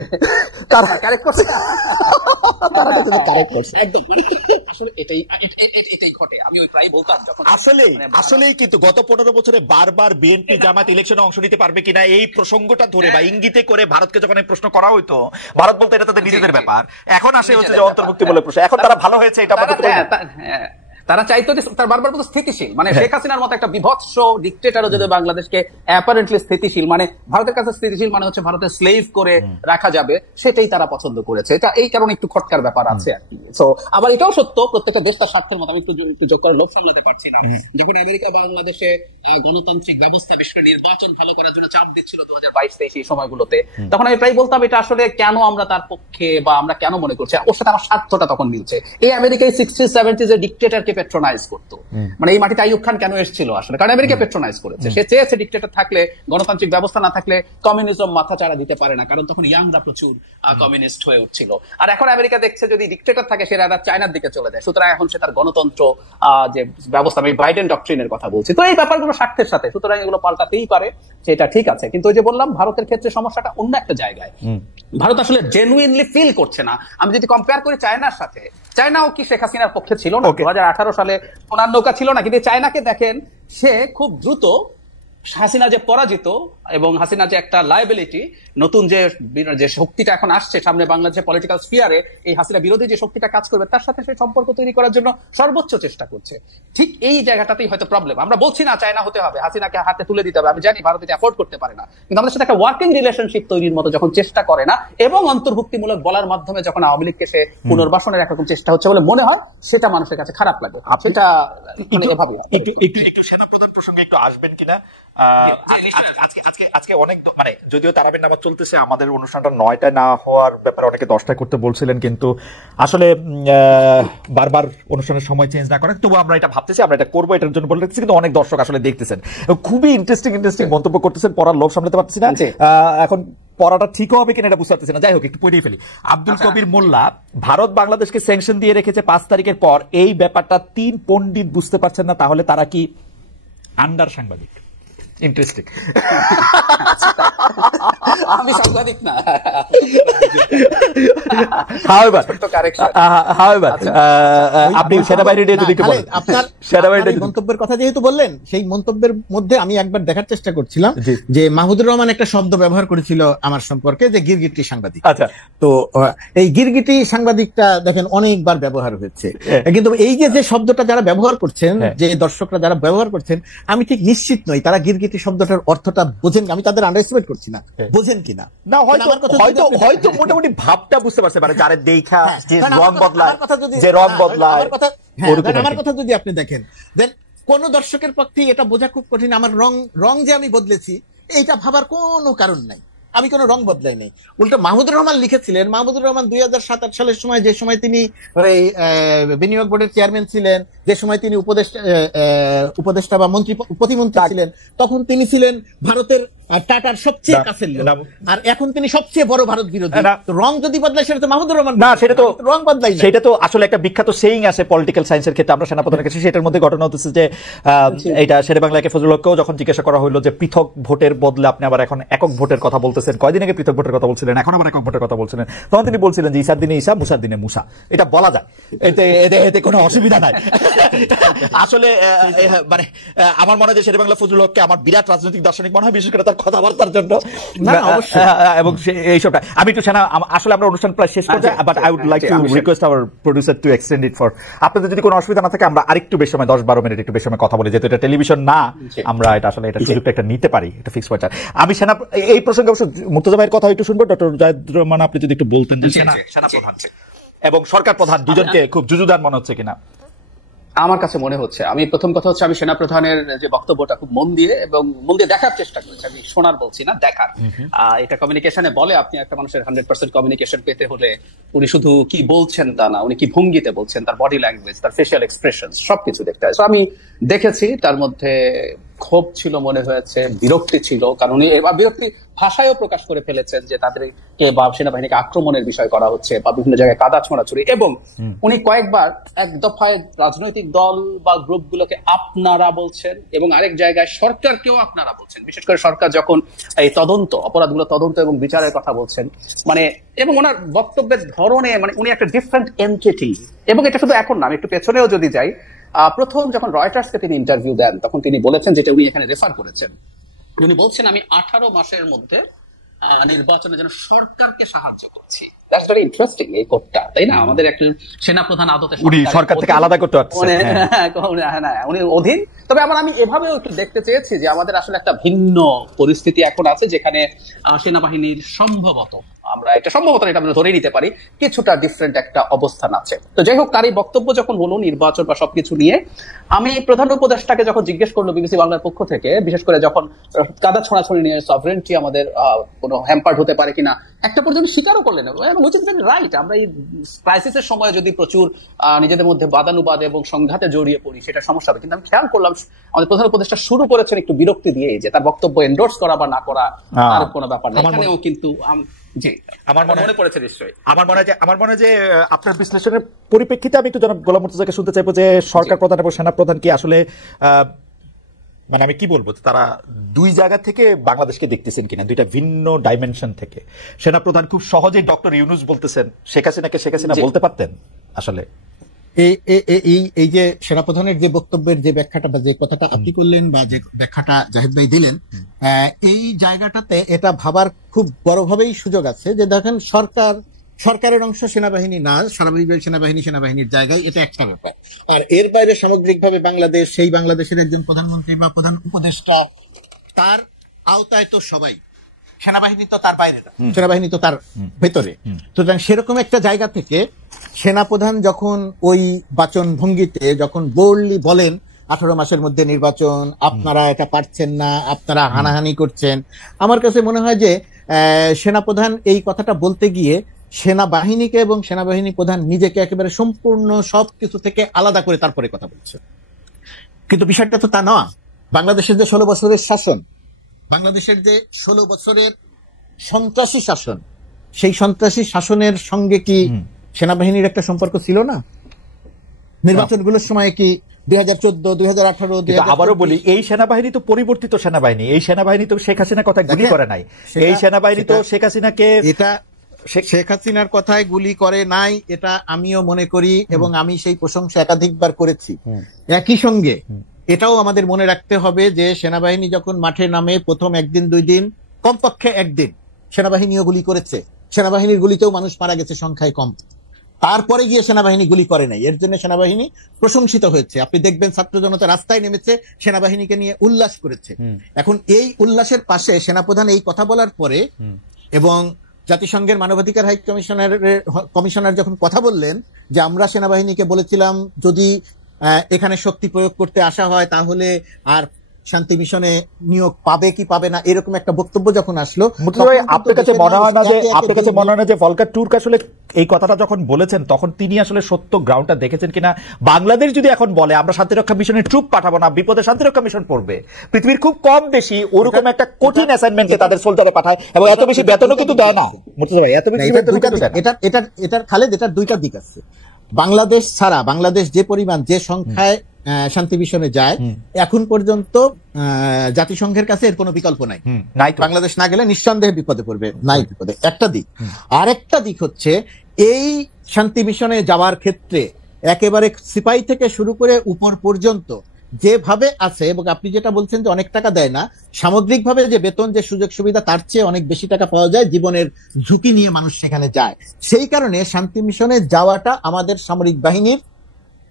একদম, আসলে এটাই ঘটে। আমি ওই প্রায় বলতাম যখন আসলেই কিন্তু গত 15 বছরে বারবার বিএনপি জামাত ইলেকশনে অংশ নিতে পারবে কিনা এই প্রসঙ্গটা ধরে বা ইঙ্গিতে করে ভারতকে যখন এই প্রশ্ন করা হইতো, ভারত বলতে এটা তাদের নিজেদের ব্যাপার। এখন আসে হচ্ছে যে অন্তর্ভুক্তি বলে প্রশ্ন। এখন তারা ভালো হয়েছে এটা তারা চাইতো যে তার বারবার বলতো স্থিতিশীল, মানে শেখ হাসিনার মতো একটা বিভৎস ডিক্টেটরও যদি বাংলাদেশকে অ্যাপারেন্টলি স্থিতিশীল, মানে ভারতের কাছে স্থিতিশীল মানে হচ্ছে ভারতের স্লেভ করে রাখা যাবে, সেটাই তারা পছন্দ করেছে। এটা এই কারণে একটু খটকার ব্যাপার আছে আর কি। তো আবার এটাও সত্য, প্রত্যেকটা দেশ তার স্বার্থের মতো। আমি একটু যোগ করে লোভ সামলাতে পারছিলাম, যখন আমেরিকা বাংলাদেশে গণতান্ত্রিক ব্যবস্থা, বিশেষ করে নির্বাচন ভালো করার জন্য চাপ দিচ্ছিল 2022-23 এই সময়গুলোতে, তখন আমি প্রায় বলতাম এটা আসলে কেন আমরা তার পক্ষে বা আমরা কেন মনে করছি, ওর সাথে আমার স্বার্থটা তখন মিলছে। এই আমেরিকায় 60-70 ডিক্টেটরকে পেট্রোনাইজ করতো, মানে এই মাটিতে আইয়ুব খান কেন এসেছিল আসলে, কারণ আমেরিকা পেট্রোনাইজ করেছে। সে চেয়েছে ডিক্টেটর থাকলে, গণতান্ত্রিক ব্যবস্থা না থাকলে কমিউনিজম মাথা চাড়া দিতে পারে না, কারণ তখন ইয়াংরা প্রচুর কমিউনিস্ট হয়ে উঠছিল। আর এখন আমেরিকা দেখছে যদি ডিক্টেটর থাকে সে রাদার চায়নার দিকে চলে যায়, সুতরাং এখন সে তার গণতন্ত্র যে ব্যবস্থা, আমি বাইডেন ডক্ট্রিনের কথা বলছি, তো এই ব্যাপারগুলো স্বার্থের সাথে, সুতরাং এগুলো পাল্টাতেই পারে, সেটা ঠিক আছে। কিন্তু ওই যে বললাম, ভারতের ক্ষেত্রে সমস্যাটা অন্য একটা জায়গায়। ভারত আসলে জেনুইনলি ফিল করছে না। আমি যদি কম্পেয়ার করি চায়নার সাথে, চায়নাও কি শেখ হাসিনার পক্ষে ছিল না? 2018 সালে সোনার নৌকা ছিল না, কিন্তু চায়নাকে দেখেন, সে খুব দ্রুত হাসিনা যে পরাজিত এবং হাসিনা যে একটা লায়াবিলিটি, নতুন যে শক্তিটা এখন আসছে সামনে বাংলাদেশের পলিটিক্যাল স্ফিয়ারে, এই হাসিনা বিরোধী যে শক্তিটা কাজ করবে তার সাথে সেই সম্পর্ক তৈরি করার জন্য সর্বোচ্চ চেষ্টা করছে। ঠিক এই জায়গাটাতেই হয়তো প্রবলেম। আমরা বলছি না চায়না হতে হবে, হাসিনাকে হাতে তুলে দিতে হবে, আমি জানি ভারত এটা অ্যাফোর্ড করতে পারে না, কিন্তু আমাদের সাথে একটা ওয়ার্কিং রিলেশনশিপ তৈরির মতো যখন চেষ্টা করে না এবং অন্তর্ভুক্তিমূলক বলার মাধ্যমে যখন আওয়ামী লীগকে সে পুনর্বাসনের একরকম চেষ্টা হচ্ছে বলে মনে হয়, সেটা মানুষের কাছে খারাপ লাগে। সেটা এভাবে একটু সেনাপ্রধান প্রসঙ্গে একটু আসবেন কিনা? আজকে অনেক মানে যদিও তারাবির নামাজ চলতেছে, আমাদের অনুষ্ঠানটা 9টায় না হওয়ার ব্যাপারে অনেকে 10টায় করতে বলছিলেন, কিন্তু আসলে বারবার অনুষ্ঠানের সময় চেঞ্জ না করে, তবু আমরা এটা ভাবতেছি, আমরা এটা করবো, এটার জন্য বলে রাখতেছি। কিন্তু অনেক দর্শক আসলে দেখতেছেন, খুবই ইন্টারেস্টিং মন্তব্য করতেছেন, পড়ার লোভ সামলাতে পারতেছি না। এখন পড়াটা ঠিক হবে কিনা এটা বুঝতে পারতেছি না। যাই হোক, একটু পড়িয়ে ফেলি। আব্দুল কবির মোল্লা, ভারত বাংলাদেশকে স্যাংশন দিয়ে রেখেছে 5 তারিখের পর, এই ব্যাপারটা 3 পণ্ডিত বুঝতে পারছেন না, তাহলে তারা কি আন্ডার সাংবাদিক? ইন্টারেস্টিং। আমি সাংবাদিক না। আপনি সেনাবাহিনী নিয়ে যদি আপনার মন্তব্যের কথা যেহেতু বললেন, সেই মন্তব্যের মধ্যে আমি একবার দেখার চেষ্টা করছিলাম যে মাহমুদুর রহমান একটা শব্দ ব্যবহার করেছিল আমার সম্পর্কে, যে গিরগিটি সাংবাদিক। আচ্ছা, তো এই গিরগিটি সাংবাদিকটা দেখেন অনেকবার ব্যবহার হয়েছে, কিন্তু এই যে শব্দটা যারা ব্যবহার করছেন, যে দর্শকরা যারা ব্যবহার করছেন, আমি ঠিক নিশ্চিত নই তারা গিরগিটি শব্দটার অর্থটা বোঝেন। আমি তাদের আন্ডারস্টিমেট করছি না, বোঝেন কিনা না, হয়তো মোটামুটি ভাবটা বুঝতে পারছে, মানে যারা দেখা যে রং বদলায়, যে রং বদলায়। আমার কথা যদি আপনি দেখেন, দেন কোন দর্শকের পক্ষে এটা বোঝা খুব কঠিন। আমার রং যে আমি বদলেছি, এইটা ভাবার কোনো কারণ নাই, আমি কোনো রং বদলাই নাই। উল্টো মাহমুদুর রহমান লিখেছিলেন, মাহমুদুর রহমান 2007-8 সালের সময়, যে সময় তিনি বিনিয়োগ বোর্ডের চেয়ারম্যান ছিলেন, যে সময় তিনি উপদেষ্টা বা প্রতিমন্ত্রী ছিলেন, তখন তিনি ছিলেন ভারতের টাটার সবচেয়ে কাছের লোক, আর এখন তিনি সবচেয়ে বড় ভারত বিরোধী। রং যদি বদলায় সেটা তো মাহমুদুর রহমান না, সেটা তো রং বদলাই না। সেটা তো আসলে একটা বিখ্যাত সেইং আছে পলিটিক্যাল সায়েন্সের ক্ষেত্রে, আমরা সেনাপ্রধানের কাছে, সেটার মধ্যে ঘটনা হচ্ছে যে এটা শেরে বাংলাকে ফজলুল হককেও যখন জিজ্ঞাসা করা হলো যে পৃথক ভোটের বদলে আপনি আবার এখন একক ভোটের কথা বলতেছেন, কয়দিন আগে পৃথক ভোটের কথা বলছিলেন, এখন আবার একক ভোটের কথা বলছিলেন, তখন তিনি বলছিলেন যে ঈসার দিনে ঈসা, মুসার দিনে মুসা। এটা বলা যায়, এতে কোনো অসুবিধা নাই। আসলে মানে আমার মনে হয় যে শেরে বাংলা ফজলুল হককে আমার বিরাট রাজনৈতিক দার্শনিক মনে হয়, বিশেষ করে তার কথাবার্তার জন্য। এবং এইসবটা আমি একটু আসলে আমরা অনুষ্ঠান প্রায় শেষ করছি, but I would like to request our producer to extend it for, আপনাদের যদি কোনো অসুবিধা না থাকে আমরা আরেকটু বেশি সময় 10-12 মিনিট একটু বেশি সময় কথা বলি, যেহেতু এটা টেলিভিশন না, আমরা এটা আসলে এটা সুযোগটা একটা নিতে পারি, এটা ফিক্স পয়েন্ট। আমি এই প্রসঙ্গে অবশ্য মুর্তজা ভাইয়ের কথা একটু শুনবো। ডক্টর জায়েদুর রহমান, আপনি যদি একটু বলতেন যে সেনাপ্রধান এবং সরকার প্রধান দুজনকে খুব যুযুদার মনে হচ্ছে কিনা? আমার কাছে মনে হচ্ছে, আমি প্রথম কথা হচ্ছে আমি সেনাপ্রধানের যে বক্তব্যটা খুব মন দিয়ে দেখার চেষ্টা করেছি, আমি শোনার বলছি না, দেখার। এটা কমিউনিকেশনে বলে, আপনি একটা মানুষের 100% কমিউনিকেশন পেতে হলে উনি শুধু কি বলছেন তা না, উনি কি ভঙ্গিতে বলছেন, তার বডি ল্যাঙ্গুয়েজ, তার ফেশিয়াল এক্সপ্রেশন, সবকিছু দেখতে হয়। আমি দেখেছি, তার মধ্যে ক্ষোভ ছিল, মনে হয়েছে বিরক্তি ছিল, কারণ উনি বিরক্তি ভাষায়ও প্রকাশ করে ফেলেছেন যে তাদেরকে বা সেনাবাহিনীকে আক্রমণের বিষয় করা হচ্ছে বা বিভিন্ন জায়গায় কাদা ছোঁড়াছুড়ি, এবং উনি কয়েকবার এক দফায় রাজনৈতিক দল বা গ্রুপগুলোকে আপনারা বলছেন এবং আরেক জায়গায় সরকারকেও আপনারা বলছেন, বিশেষ করে সরকার যখন এই অপরাধগুলো তদন্ত এবং বিচারের কথা বলছেন, মানে এবং ওনার বক্তব্যের ধরনে মানে উনি একটা ডিফারেন্ট এন্টিটি। এবং এটা শুধু এখন না, আমি একটু পেছনেও যদি যাই, প্রথম যখন রয়টার্সকে তিনি ইন্টারভিউ দেন, তখন তিনি বলেছেন, যেটা উনি এখানে রেফার করেছেন, উনি বলছেন আমি 18 মাসের মধ্যে নির্বাচনের জন্য সরকারকে সাহায্য করছি। দ্যাটস ভেরি ইন্টারেস্টিং, এই কোটটা, তাই না? আমাদের একজন সেনাপ্রধান আদতে সরকার থেকে আলাদা করতে পারছেন, উনি অধীন। তবে আবার আমি এভাবেও একটু দেখতে চেয়েছি যে আমাদের আসলে একটা ভিন্ন পরিস্থিতি এখন আছে, যেখানে সেনাবাহিনীর সম্ভবত আমরা ধরে নিতে পারি কিছুটা ডিফারেন্ট একটা অবস্থান আছে। তো যাই হোক, তার এই বক্তব্য যখন হলো নির্বাচন বা সবকিছু নিয়ে, আমি প্রধান উপদেষ্টাকে যখন জিজ্ঞেস করলো বিবিসি বাংলার পক্ষ থেকে, বিশেষ করে যখন কাদা ছোঁড়াছুড়ি নিয়ে সভরেন্টি আমাদের কোনো হ্যাম্পার্ড হতে পারে কিনা, একটা পর্যন্ত স্বীকারও করলেন, রাইট, আমরা এই ক্রাইসিসের সময় যদি প্রচুর নিজেদের মধ্যে বাদানুবাদ এবং সংঘাতে জড়িয়ে পড়ি সেটা সমস্যা হবে। কিন্তু আমি খেয়াল করলাম আমাদের প্রধান উপদেষ্টা শুরু করেছেন একটু বিরক্তি দিয়ে, যে তার বক্তব্য এন্ডোর্স করা বা না করা আর কোনো ব্যাপার না, এখানেও কিন্তু আমার মনে হয় যে আপনার বিশ্লেষণের পরিপ্রেক্ষিতে আমি একটু জনাব গোলাম মুর্তজাকে শুনতে চাইবো যে সরকার প্রধান এবং সেনা প্রধান কি আসলে মানে আমি কি বলবো, তারা দুই জায়গা থেকে বাংলাদেশকে দেখতেছেন কিনা, দুইটা ভিন্ন ডাইমেনশন থেকে। সেনাপ্রধান খুব সহজেই ডক্টর ইউনূস বলতেছেন, শেখ হাসিনাকে শেখ হাসিনা বলতে পারতেন আসলে। এই যে সেনাপ্রধানের যে বক্তব্যের যে ব্যাখ্যাটা বা যে কথাটা আপনি করলেন বা যে ব্যাখ্যাটা জাহিদ ভাই দিলেন, এই জায়গাটাতে এটা ভাবার খুব বড়ভাবেই সুযোগ আছে যে দেখেন সরকারের অংশ সেনাবাহিনী না, স্বাভাবিকভাবে সেনাবাহিনীর জায়গায়, এটা একটা ব্যাপার। আর এর বাইরে সামগ্রিকভাবে বাংলাদেশ, সেই বাংলাদেশের একজন প্রধানমন্ত্রী বা প্রধান উপদেষ্টা, তার আওতায় তো সবাই, সেনাবাহিনী তো তার বাইরে না, সেনাবাহিনী তো তার ভেতরে। সুতরাং সেরকম একটা জায়গা থেকে সেনাপ্রধান যখন ওই বাচন ভঙ্গিতে যখন বোল্ডলি বলেন 18 মাসের মধ্যে নির্বাচন, আপনারা এটা পারছেন না, আপনারা হানাহানি করছেন, আমার কাছে মনে হয় যে সেনাপ্রধান এই কথাটা বলতে গিয়ে সেনাবাহিনীকে এবং সেনাবাহিনী প্রধান নিজেকে একেবারে সম্পূর্ণ সবকিছু থেকে আলাদা করে তারপরে কথা বলছে। কিন্তু বিষয়টা তো তা নয়। বাংলাদেশের যে 16 বছরের শাসন, বাংলাদেশের যে 16 বছরের সন্ত্রাসী শাসন, সেই সন্ত্রাসী শাসনের সঙ্গে কি সেনাবাহিনীর একটা সম্পর্ক ছিল না? নির্বাচনগুলোর সময় কি 2014, 2018, আবারও বলি, এই সেনাবাহিনী তো পরিবর্তিত সেনাবাহিনী, এই সেনাবাহিনী তো শেখ হাসিনার কথা গুলি করে নাই, এই সেনাবাহিনী তো শেখ হাসিনাকে, এটা শেখ হাসিনার কথায় গুলি করে নাই, এটা আমিও মনে করি এবং আমি সেই প্রশংসা একাধিকবার করেছি। একই সঙ্গে এটাও আমাদের মনে রাখতে হবে যে সেনাবাহিনী যখন মাঠে নামে প্রথম 1 দিন 2 দিন, কমপক্ষে 1 দিন সেনাবাহিনীও গুলি করেছে, সেনাবাহিনীর গুলিতেও মানুষ মারা গেছে সংখ্যায় কম, তারপরে গিয়ে সেনাবাহিনী গুলি করে নাই, এর জন্য সেনাবাহিনী প্রশংসিত হয়েছে। আপনি দেখবেন ছাত্র জনতা রাস্তায় নেমেছে, সেনাবাহিনীকে নিয়ে উল্লাস করেছে। এখন এই উল্লাসের পাশে সেনাপ্রধান এই কথা বলার পরে এবং জাতিসংঘের মানবাধিকার হাই কমিশনার যখন কথা বললেন যে আমরা সেনাবাহিনীকে বলেছিলাম যদি এখানে শক্তি প্রয়োগ করতে আসা হয় তাহলে আর শান্তি মিশনে নিয়োগ পাবে কি পাবে না, এরকম একটা বক্তব্য যখন আসলো, আপনার কাছে মনে হয় না যে ভলকার টুর্ক আসলে এই কথাটা যখন বলেছেন তখন তিনি আসলে সত্য গ্রাউন্ডটা দেখেছেন কিনা? বাংলাদেশ যদি এখন বলে আমরা শান্তিরক্ষা মিশনের ট্রুপ পাঠাবো না, বিপদে শান্তিরক্ষা মিশন পড়বে, পৃথিবীর খুব কম বেশি ওরকম একটা কঠিন অ্যাসাইনমেন্টে তাদের সোলজারে পাঠায় এবং এত বেশি বেতনও কিন্তু দেয় না। মুর্তজা ভাই, এত বেশি বেতন এটার খালেদ, এটার দুইটা দিক আছে। বাংলাদেশ ছাড়া, বাংলাদেশ যে পরিমাণ, যে সংখ্যায় শান্তি মিশনে যায়, এখন পর্যন্ত জাতিসংঘের কাছে এর কোনো বিকল্প নাই। বাংলাদেশ না গেলে নিঃসন্দেহে বিপদে পড়বে, নাই বিপদে, একটা দিক। আরেকটা দিক হচ্ছে এই শান্তি মিশনে যাওয়ার ক্ষেত্রে একেবারে সিপাহী থেকে শুরু করে উপর পর্যন্ত যেভাবে আছে, এবং আপনি যেটা বলছেন যে অনেক টাকা দেয় না, সামগ্রিকভাবে যে বেতন, যে সুযোগ সুবিধা, তার চেয়ে অনেক বেশি টাকা পাওয়া যায়, জীবনের ঝুঁকি নিয়ে মানুষ সেখানে যায়। সেই কারণে শান্তি মিশনে যাওয়াটা আমাদের সামরিক বাহিনীর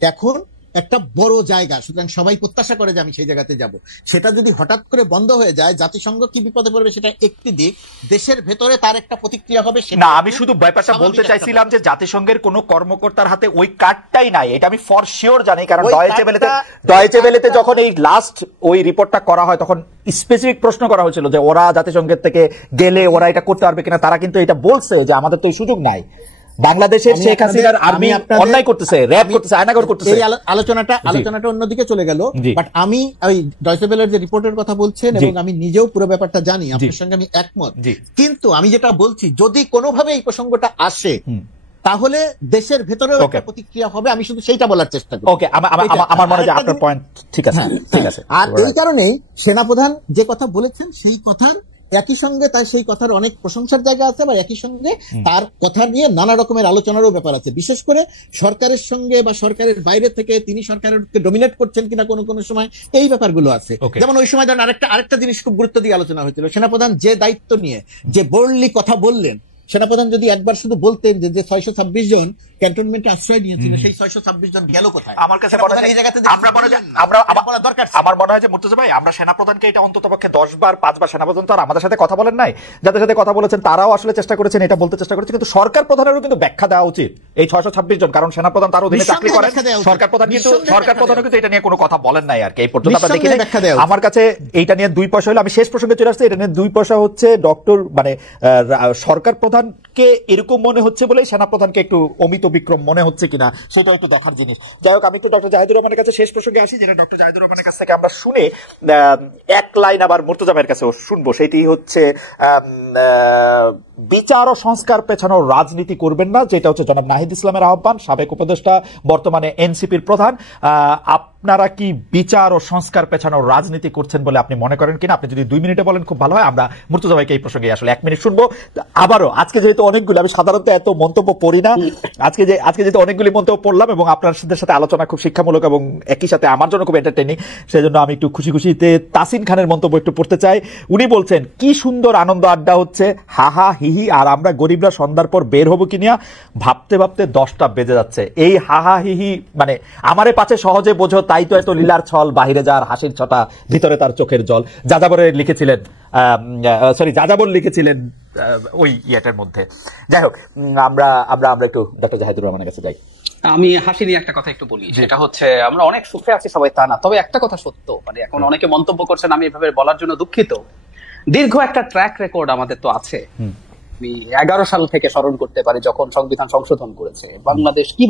এখন একটা বড় জায়গা। সুতরাং সবাই প্রত্যাশা করে যে আমি সেই জায়গাতে যাব। সেটা যদি হঠাৎ করে বন্ধ হয়ে যায়, জাতিসংঘ কি বিপদে পড়বে সেটা একটি দিক, দেশের ভেতরে তার একটা প্রতিক্রিয়া হবে। না, আমি শুধু ব্যাপারটা বলতে চাইছিলাম যে জাতিসংঘের কোনো কর্মকর্তার হাতে ওই কার্ডটাই নাই, এটা আমি ফর শিওর জানি, কারণ ডয়েচে ভেলেতে যখন এই লাস্ট ওই রিপোর্টটা করা হয় তখন স্পেসিফিক প্রশ্ন করা হয়েছিল যে ওরা জাতিসংঘের থেকে গেলে ওরা এটা করতে পারবে কিনা, তারা কিন্তু এটা বলছে যে আমাদের তো এই সুযোগ নাই। বাংলাদেশের শেখ হাসিনার আর্মি অন্যায় করতেছে, র‍্যাব করতেছে, আয়নাগর করতেছে। এই আলোচনাটা অন্যদিকে চলে গেল, বাট আমি ওই ডয়েচে ভেলের যে রিপোর্টের কথা বলছেন এবং আমি নিজেও পুরো ব্যাপারটা জানি, আপনার সঙ্গে আমি একমত। কিন্তু আমি যেটা বলছি, যদি কোনোভাবে এই প্রসঙ্গটা আসে তাহলে দেশের ভেতরেও একটা প্রতিক্রিয়া হবে, আমি শুধু সেইটা বলার চেষ্টা করি। ওকে, আমার মনে হয় আপনার পয়েন্ট ঠিক আছে, ঠিক আছে। আর এই কারণেই সেনাপ্রধান যে কথা বলেছেন সেই কথার একই সঙ্গে তার সেই কথার অনেক প্রশংসার জায়গা আছে, আবার একই সঙ্গে তার কথা নিয়ে নানা রকমের আলোচনারও ব্যাপার আছে। বিশেষ করে সরকারের সঙ্গে বা সরকারের বাইরে থেকে তিনি সরকারকে ডমিনেট করছেন কিনা কোনো কোনো সময়, এই ব্যাপারগুলো আছে। যেমন ওই সময় ধরেন আরেকটা জিনিস খুব গুরুত্ব দিয়ে আলোচনা হয়েছিল, সেনাপ্রধান যে দায়িত্ব নিয়ে যে বোল্ডলি কথা বললেন, সেনাপ্রধান যদি একবার শুধু বলতেন যে 626 জন ক্যান্টনমেন্টে আশ্রয় নিয়েছিল, সেই 626 জন গেল কোথায়? আমার কাছে মনে হয় আমার মনে হয় যে মুর্তজা ভাই, আমরা সেনাপ্রধানকে এটা অন্ততপক্ষে 10 বার 5 বার সেনাপ্রধান তো আর আমাদের সাথে কথা বলেন নাই, যাদের সাথে কথা বলেছেন তারাও আসলে চেষ্টা করেছেন, এটা বলতে চেষ্টা করেছেন, কিন্তু সরকার প্রধানেরও কিন্তু ব্যাখ্যা দেওয়া উচিত এই 626 জন, কারণ সেনাপ্রধান তার অধীনে চাকরি করেন। সরকার প্রধানও কিন্তু এটা নিয়ে কোনো কথা বলেন নাই আর কি, এই পর্যন্ত আমরা দেখি। আমার কাছে এইটা নিয়ে 2 পয়সা হলো, আমি শেষ প্রসঙ্গে চলে আসছি, এটা নিয়ে 2 পয়সা হচ্ছে ডক্টর মানে সরকার প্রধানকে এরকম মনে হচ্ছে বলেই সেনাপ্রধানকে একটু অমিত বিক্রম মনে হচ্ছে কিনা সেটাও একটু দেখার জিনিস। যাই হোক, আমি একটু ডক্টর জাহিদুর রহমানের কাছে শেষ প্রসঙ্গে আসি, যেটা ডক্টর জাহিদুর রহমানের কাছ থেকে আমরা শুনে এক লাইন আবার মুর্তজা ভাইয়ের কাছেও শুনবো। সেটি হচ্ছে বিচার ও সংস্কার পেছানোর রাজনীতি করবেন না, যেটা হচ্ছে জনাব নাহিদ ইসলামের আহ্বান, সাবেক উপদেষ্টা, বর্তমানে এনসিপির প্রধান। আপনারা কি বিচার ও সংস্কার পেছানোর রাজনীতি করছেন বলে আপনি মনে করেন কিনা? আপনি যদি 2 মিনিটে বলেন খুব ভালো হয়। আমরা মুর্তজা ভাইকে এই প্রসঙ্গে আসলে 1 মিনিট শুনবো। আবারও আজকে যেহেতু অনেকগুলো, আমি সাধারণত এত মন্তব্য পড়ি না, আজকে যেহেতু অনেকগুলি মন্তব্য পড়লাম এবং আপনাদের সাথে আলোচনা খুব শিক্ষামূলক এবং একই সাথে আমার জন্য খুব এন্টারটেইনিং, সেজন্য আমি একটু খুশি খুশিতে তাসিন খানের মন্তব্য একটু পড়তে চাই। উনি বলছেন, কি সুন্দর আনন্দ আড্ডা হচ্ছে, হাহা হিহি, আর আমরা গরিবরা সন্ধ্যার পর বের হবো কিনা ভাবতে ভাবতে 10টা বেজে যাচ্ছে। এই হাহা হিহি মানে আমারে পাছে সহজে বোঝো, তাই তো এত লীলার ছল, বাহিরে যার হাসির ছটা, ভিতরে তার চোখের জল। যাযাবর লিখেছিলেন ওই ইয়েটার মধ্যে। যাই হোক, আমরা একটু ডক্টর জাহিদুর রহমানের কাছে যাই। আমি হাসি নিয়ে একটা কথা একটু বলি, সেটা হচ্ছে আমরা অনেক সুখে আছি সবাই তা না, তবে একটা কথা সত্য, মানে এখন অনেকে মন্তব্য করছেন, আমি এভাবে বলার জন্য দুঃখিত। দীর্ঘ একটা ট্র্যাক রেকর্ড আমাদের তো আছে। আমি 11 সাল থেকে স্মরণ করতে পারি যখন সংবিধান সংশোধন করেছে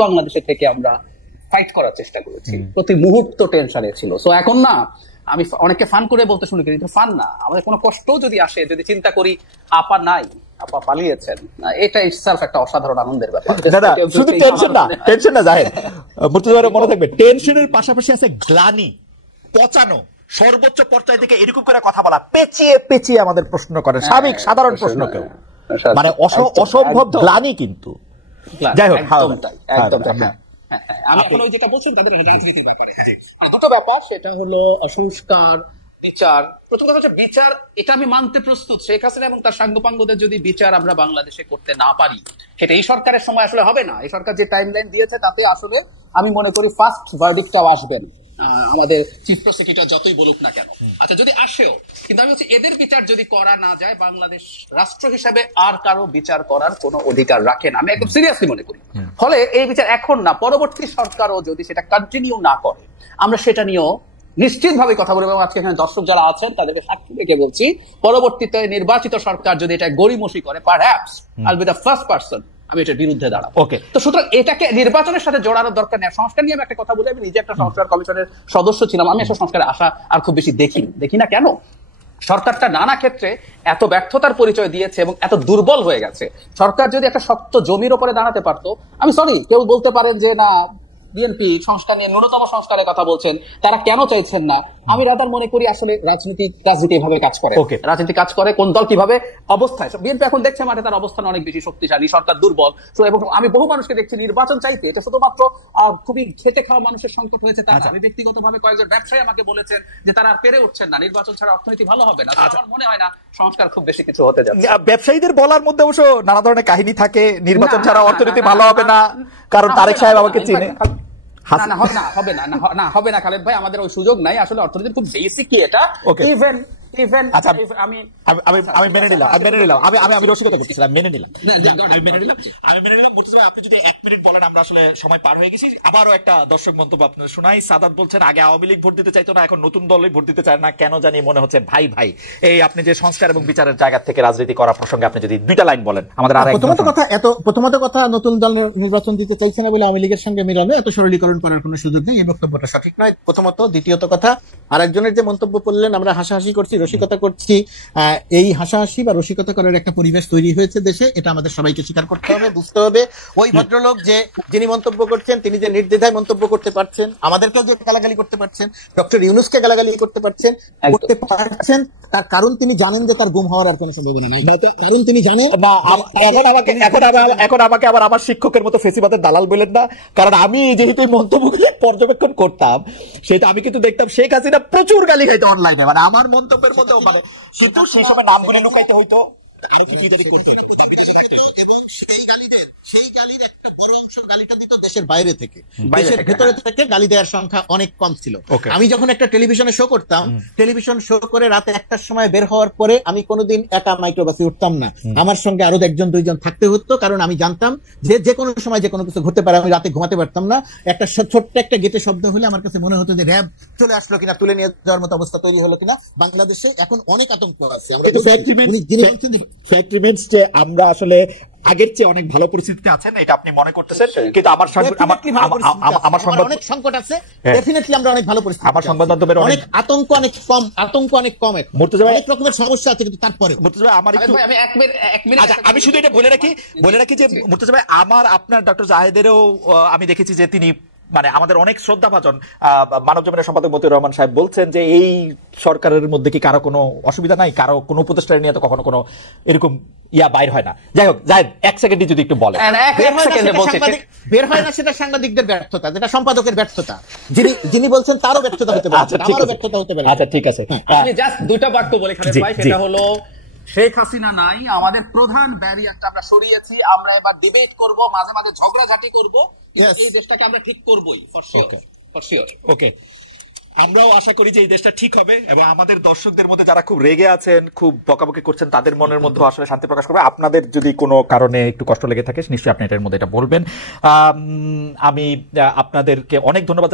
বাংলাদেশে থেকে আমরা ফাইট করার চেষ্টা করেছি, প্রতি মুহূর্ত টেনশনে ছিল। সো এখন না, আমি অনেককে ফান করে বলতে শুনি, কিন্তু ফান না, আমাদের কোনো কষ্ট যদি আসে, যদি চিন্তা করি আপা নাই, আপা পালিয়েছেন, এটা ইটসেলফ একটা অসাধারণ আনন্দের ব্যাপার। দাদা শুধু টেনশন না জাহেদ, মুর্তজা মনে থাকবে, টেনশনের পাশাপাশি আছে গ্লানি, পচানো, সর্বোচ্চ পর্যায় থেকে এরকম করে কথা বলা, পেঁচিয়ে পেঁচিয়ে আমাদের প্রশ্ন করে, স্বাভাবিক সাধারণ প্রশ্ন, কেউ মানে অসম্ভব গ্লানি। কিন্তু যাই হোক, একদম আমি এখন ওই যেটা বলছেন তাদের রাজনীতির ব্যাপারে দুটো ব্যাপার, সেটা হলো সংস্কার, বিচার। প্রথম কথা হচ্ছে বিচার, এটা আমি মানতে প্রস্তুত। শেখ হাসিনা এবং তার সাঙ্গপাঙ্গদের যদি বিচার আমরা বাংলাদেশে করতে না পারি, সেটা এই সরকারের সময় আসলে হবে না। এই সরকার যে টাইমলাইন দিয়েছে তাতে আসলে আমি মনে করি ফার্স্ট ভার্ডিক্টটাও আসবেন, আমাদের চিফ প্রসিকিউটর যতই বলুক না কেন। আচ্ছা, যদি আসেও, কিন্তু আমি হচ্ছে এদের বিচার যদি করা না যায়, বাংলাদেশ রাষ্ট্র হিসাবে আর কারো বিচার করার কোনো অধিকার রাখে না, আমি একদম সিরিয়াসলি মনে করি। ফলে এই বিচার এখন না, পরবর্তী সরকারও যদি সেটা কন্টিনিউ না করে, আমরা সেটা নিয়েও নিশ্চিত ভাবে কথা বলবো। এবং আজকে এখানে দর্শক যারা আছেন তাদেরকে সাক্ষী রেখে বলছি, পরবর্তীতে নির্বাচিত সরকার যদি এটা গড়িমসি করে, perhaps I will be the first person, আমি এটার বিরুদ্ধে দাঁড়াবো। ওকে, তো সুতরাং এটাকে নির্বাচনের সাথে জোড়ানোর দরকার নেই। সংস্কার নিয়ে আমি একটা কথা বলি, আমি নিজে একটা সংস্কার কমিশনের সদস্য ছিলাম, আমি এসব সংস্কারের আশা আর খুব বেশি দেখি না। কেন? সরকারটা নানা ক্ষেত্রে এত ব্যর্থতার পরিচয় দিয়েছে এবং এত দুর্বল হয়ে গেছে। সরকার যদি একটা শক্ত জমির উপরে দাঁড়াতে পারতো, আমি সরি, কেউ বলতে পারেন যে না বিএনপি সংস্কার নিয়ে ন্যূনতম সংস্কারের কথা বলছেন, তারা কেন চাইছেন না? আমি রাদার মনে করি আসলে রাজনীতি এভাবে কাজ করে, রাজনীতি কাজ করে কোন দল কিভাবে অবস্থায়। বিএনপি এখন দেখছে মাঠে তার অবস্থান অনেক বেশি শক্তিশালী, সরকার দুর্বল। এবং আমি বহু মানুষকে দেখছি নির্বাচন চাইতে, এটা শুধুমাত্র খুবই খেটে খাওয়া মানুষের সংকট হয়েছে তা না। আমি ব্যক্তিগতভাবে কয়েকজন ব্যবসায়ী আমাকে বলেছেন যে তারা আর পেরে উঠছেন না, নির্বাচন ছাড়া অর্থনীতি ভালো হবে না। আমার মনে হয় না সংস্কার খুব বেশি কিছু হতে যাচ্ছে। ব্যবসায়ীদের বলার মধ্যে অবশ্য নানা ধরনের কাহিনী থাকে, নির্বাচন ছাড়া অর্থনীতি ভালো হবে না, কারণ তারেক সাহেব আমাকে চিনে। হবে না খালেদ ভাই, আমাদের ওই সুযোগ নাই। আসলে অর্থনীতির খুব বেসিক কি এটা, আমি মেনে নিলাম, আমি রসিকতা করতেছিলাম, মেনে নিলাম। আপনি যদি 1 মিনিট বলেন, আমরা আসলে সময় পার হয়ে গেছি। আবারও একটা দর্শক মন্তব্য আপনাদের শোনাই। সাদাত বলছেন, আগে আওয়ামী লীগ ভোট দিতে চাইতো না, এখন নতুন দলে ভোট দিতে চায় না, কেন জানি মনে হচ্ছে। ভাই এই আপনি যে সংস্কার এবং বিচারের জায়গা থেকে রাজনীতি করা প্রসঙ্গে আপনি যদি 2টা লাইন বলেন আমাদের। প্রথমত কথা নতুন দল নির্বাচন দিতে চাইছে না বলে আওয়ামী লীগের সঙ্গে মিলানো, এত সরলীকরণ করার কোনো সুযোগ নেই, এই বক্তব্যটা সঠিক নয় প্রথমত। দ্বিতীয়ত কথা, আরেকজনের যে মন্তব্য করলেন আমরা হাসাহাসি করছি, রসিকতা করছি, এই হাসাহাসি বা রসিকতা করার একটা পরিবেশ তৈরি হয়েছে দেশে, এটা আমাদের সবাইকে স্বীকার করতে হবে, বুঝতে হবে। ওই ভদ্রলোক যিনি মন্তব্য করছেন, তিনি যে নির্দ্বিধায় মন্তব্য করতে পারছেন, আমাদেরকেও যে গালাগালি করতে পারছেন, ডক্টর ইউনূসকে গালাগালি করতে পারছেন, তার কারণ তিনি জানেন যে তার গুম হওয়ার আর কোনো সম্ভাবনা নাই, কারণ তিনি জানেন। এখন আমাকে আবার আমার শিক্ষকের মতো ফেসিবাদের দালাল বলেন না, কারণ আমি যেহেতু এই মন্তব্যগুলি পর্যবেক্ষণ করতাম, সেটা আমি কিন্তু দেখতাম শেখ হাসিনা প্রচুর গালি খাইতো অনলাইনে, মানে আমার মন্তব্যের মধ্যে, মানে কিন্তু সেই সময় নামগুলি লুকাইতে হইতো, এবং সেই গালির একটা বড় অংশ গালিটা দিত দেশের বাইরে থেকে, দেশের ভেতরে থেকে গালি দেওয়ার সংখ্যা অনেক কম ছিল। আমি যখন একটা টেলিভিশনে শো করতাম, টেলিভিশন শো করে রাতে 1টার সময় বের হওয়ার পরে আমি কোনোদিন একা মাইক্রোবাসে উঠতাম না, আমার সঙ্গে আরো 1-2জন থাকতে হতো, কারণ আমি জানতাম যে কোনো সময় যে কোনো কিছু ঘটতে পারে। আমি রাতে ঘুমাতে পারতাম না, একটা ছোট্ট একটা গেটে শব্দ হলে আমার কাছে মনে হতো যে র্যাব চলে আসলো কিনা, তুলে নিয়ে যাওয়ার মতো অবস্থা তৈরি হলো কিনা। বাংলাদেশে এখন অনেক আতঙ্ক আছে। আমরা আসলে আগের চেয়ে অনেক ভালো পরিস্থিতিতে আছেন, এটা আপনি মনে করতেছেন, কিন্তু আমার সংবাদ অনেক সংকট আছে, ডেফিনেটলি আমরা অনেক ভালো পরিস্থিতি, আমার সংবাদ মাধ্যমের অনেক আতঙ্ক অনেক কম। মুর্তজা ভাই, অনেক রকমের সমস্যা আছে, কিন্তু তারপরে মুর্তজা ভাই আমার একটু, আমি শুধু এটা বলে রাখি যে মুর্তজা ভাই, আপনার ডক্টর জাহেদেরও আমি দেখেছি যে তিনি মানে আমাদের অনেক শ্রদ্ধাভাজন মানব জমিনের সম্পাদক মতিউর রহমান সাহেব বলছেন যে এই সরকারের মধ্যে কি কারো কোনো অসুবিধা নাই, কারো কোনো উপদেষ্টা নিয়ে তো কখনো কোনো এরকম বাইর হয় না। যাই হোক, যাই 1 সেকেন্ডে যদি একটু বলে। বের হয় না সেটা সাংবাদিকদের ব্যর্থতা, যেটা সম্পাদকের ব্যর্থতা। যিনি বলছেন তারও ব্যর্থতা হতে পারে, আমারও ব্যর্থতা হতে পারে। আচ্ছা ঠিক আছে, আমি জাস্ট দুইটা বাক্য বলে এখানে ভাই, সেটা হলো শেখ হাসিনা নাই, আমাদের প্রধান ব্যারিয়ারটা আমরা সরিয়েছি, আমরা এবার ডিবেট করব, মাঝে মাঝে ঝগড়াঝাটি করব, এই দেশটাকে আমরা ঠিক করবই ফর শিওর। ওকে, আমরাও আশা করি যে এই দেশটা ঠিক হবে এবং আমাদের দর্শকদের মধ্যে যারা খুব রেগে আছেন, খুব বকাবকি করছেন, তাদের মনের মধ্যে আসলে শান্তি প্রকাশ করবে। আপনাদের যদি কোনো কারণে একটু কষ্ট লেগে থাকে নিশ্চয়ই আপনি এটার মধ্যে এটা বলবেন। আমি আপনাদেরকে অনেক ধন্যবাদ।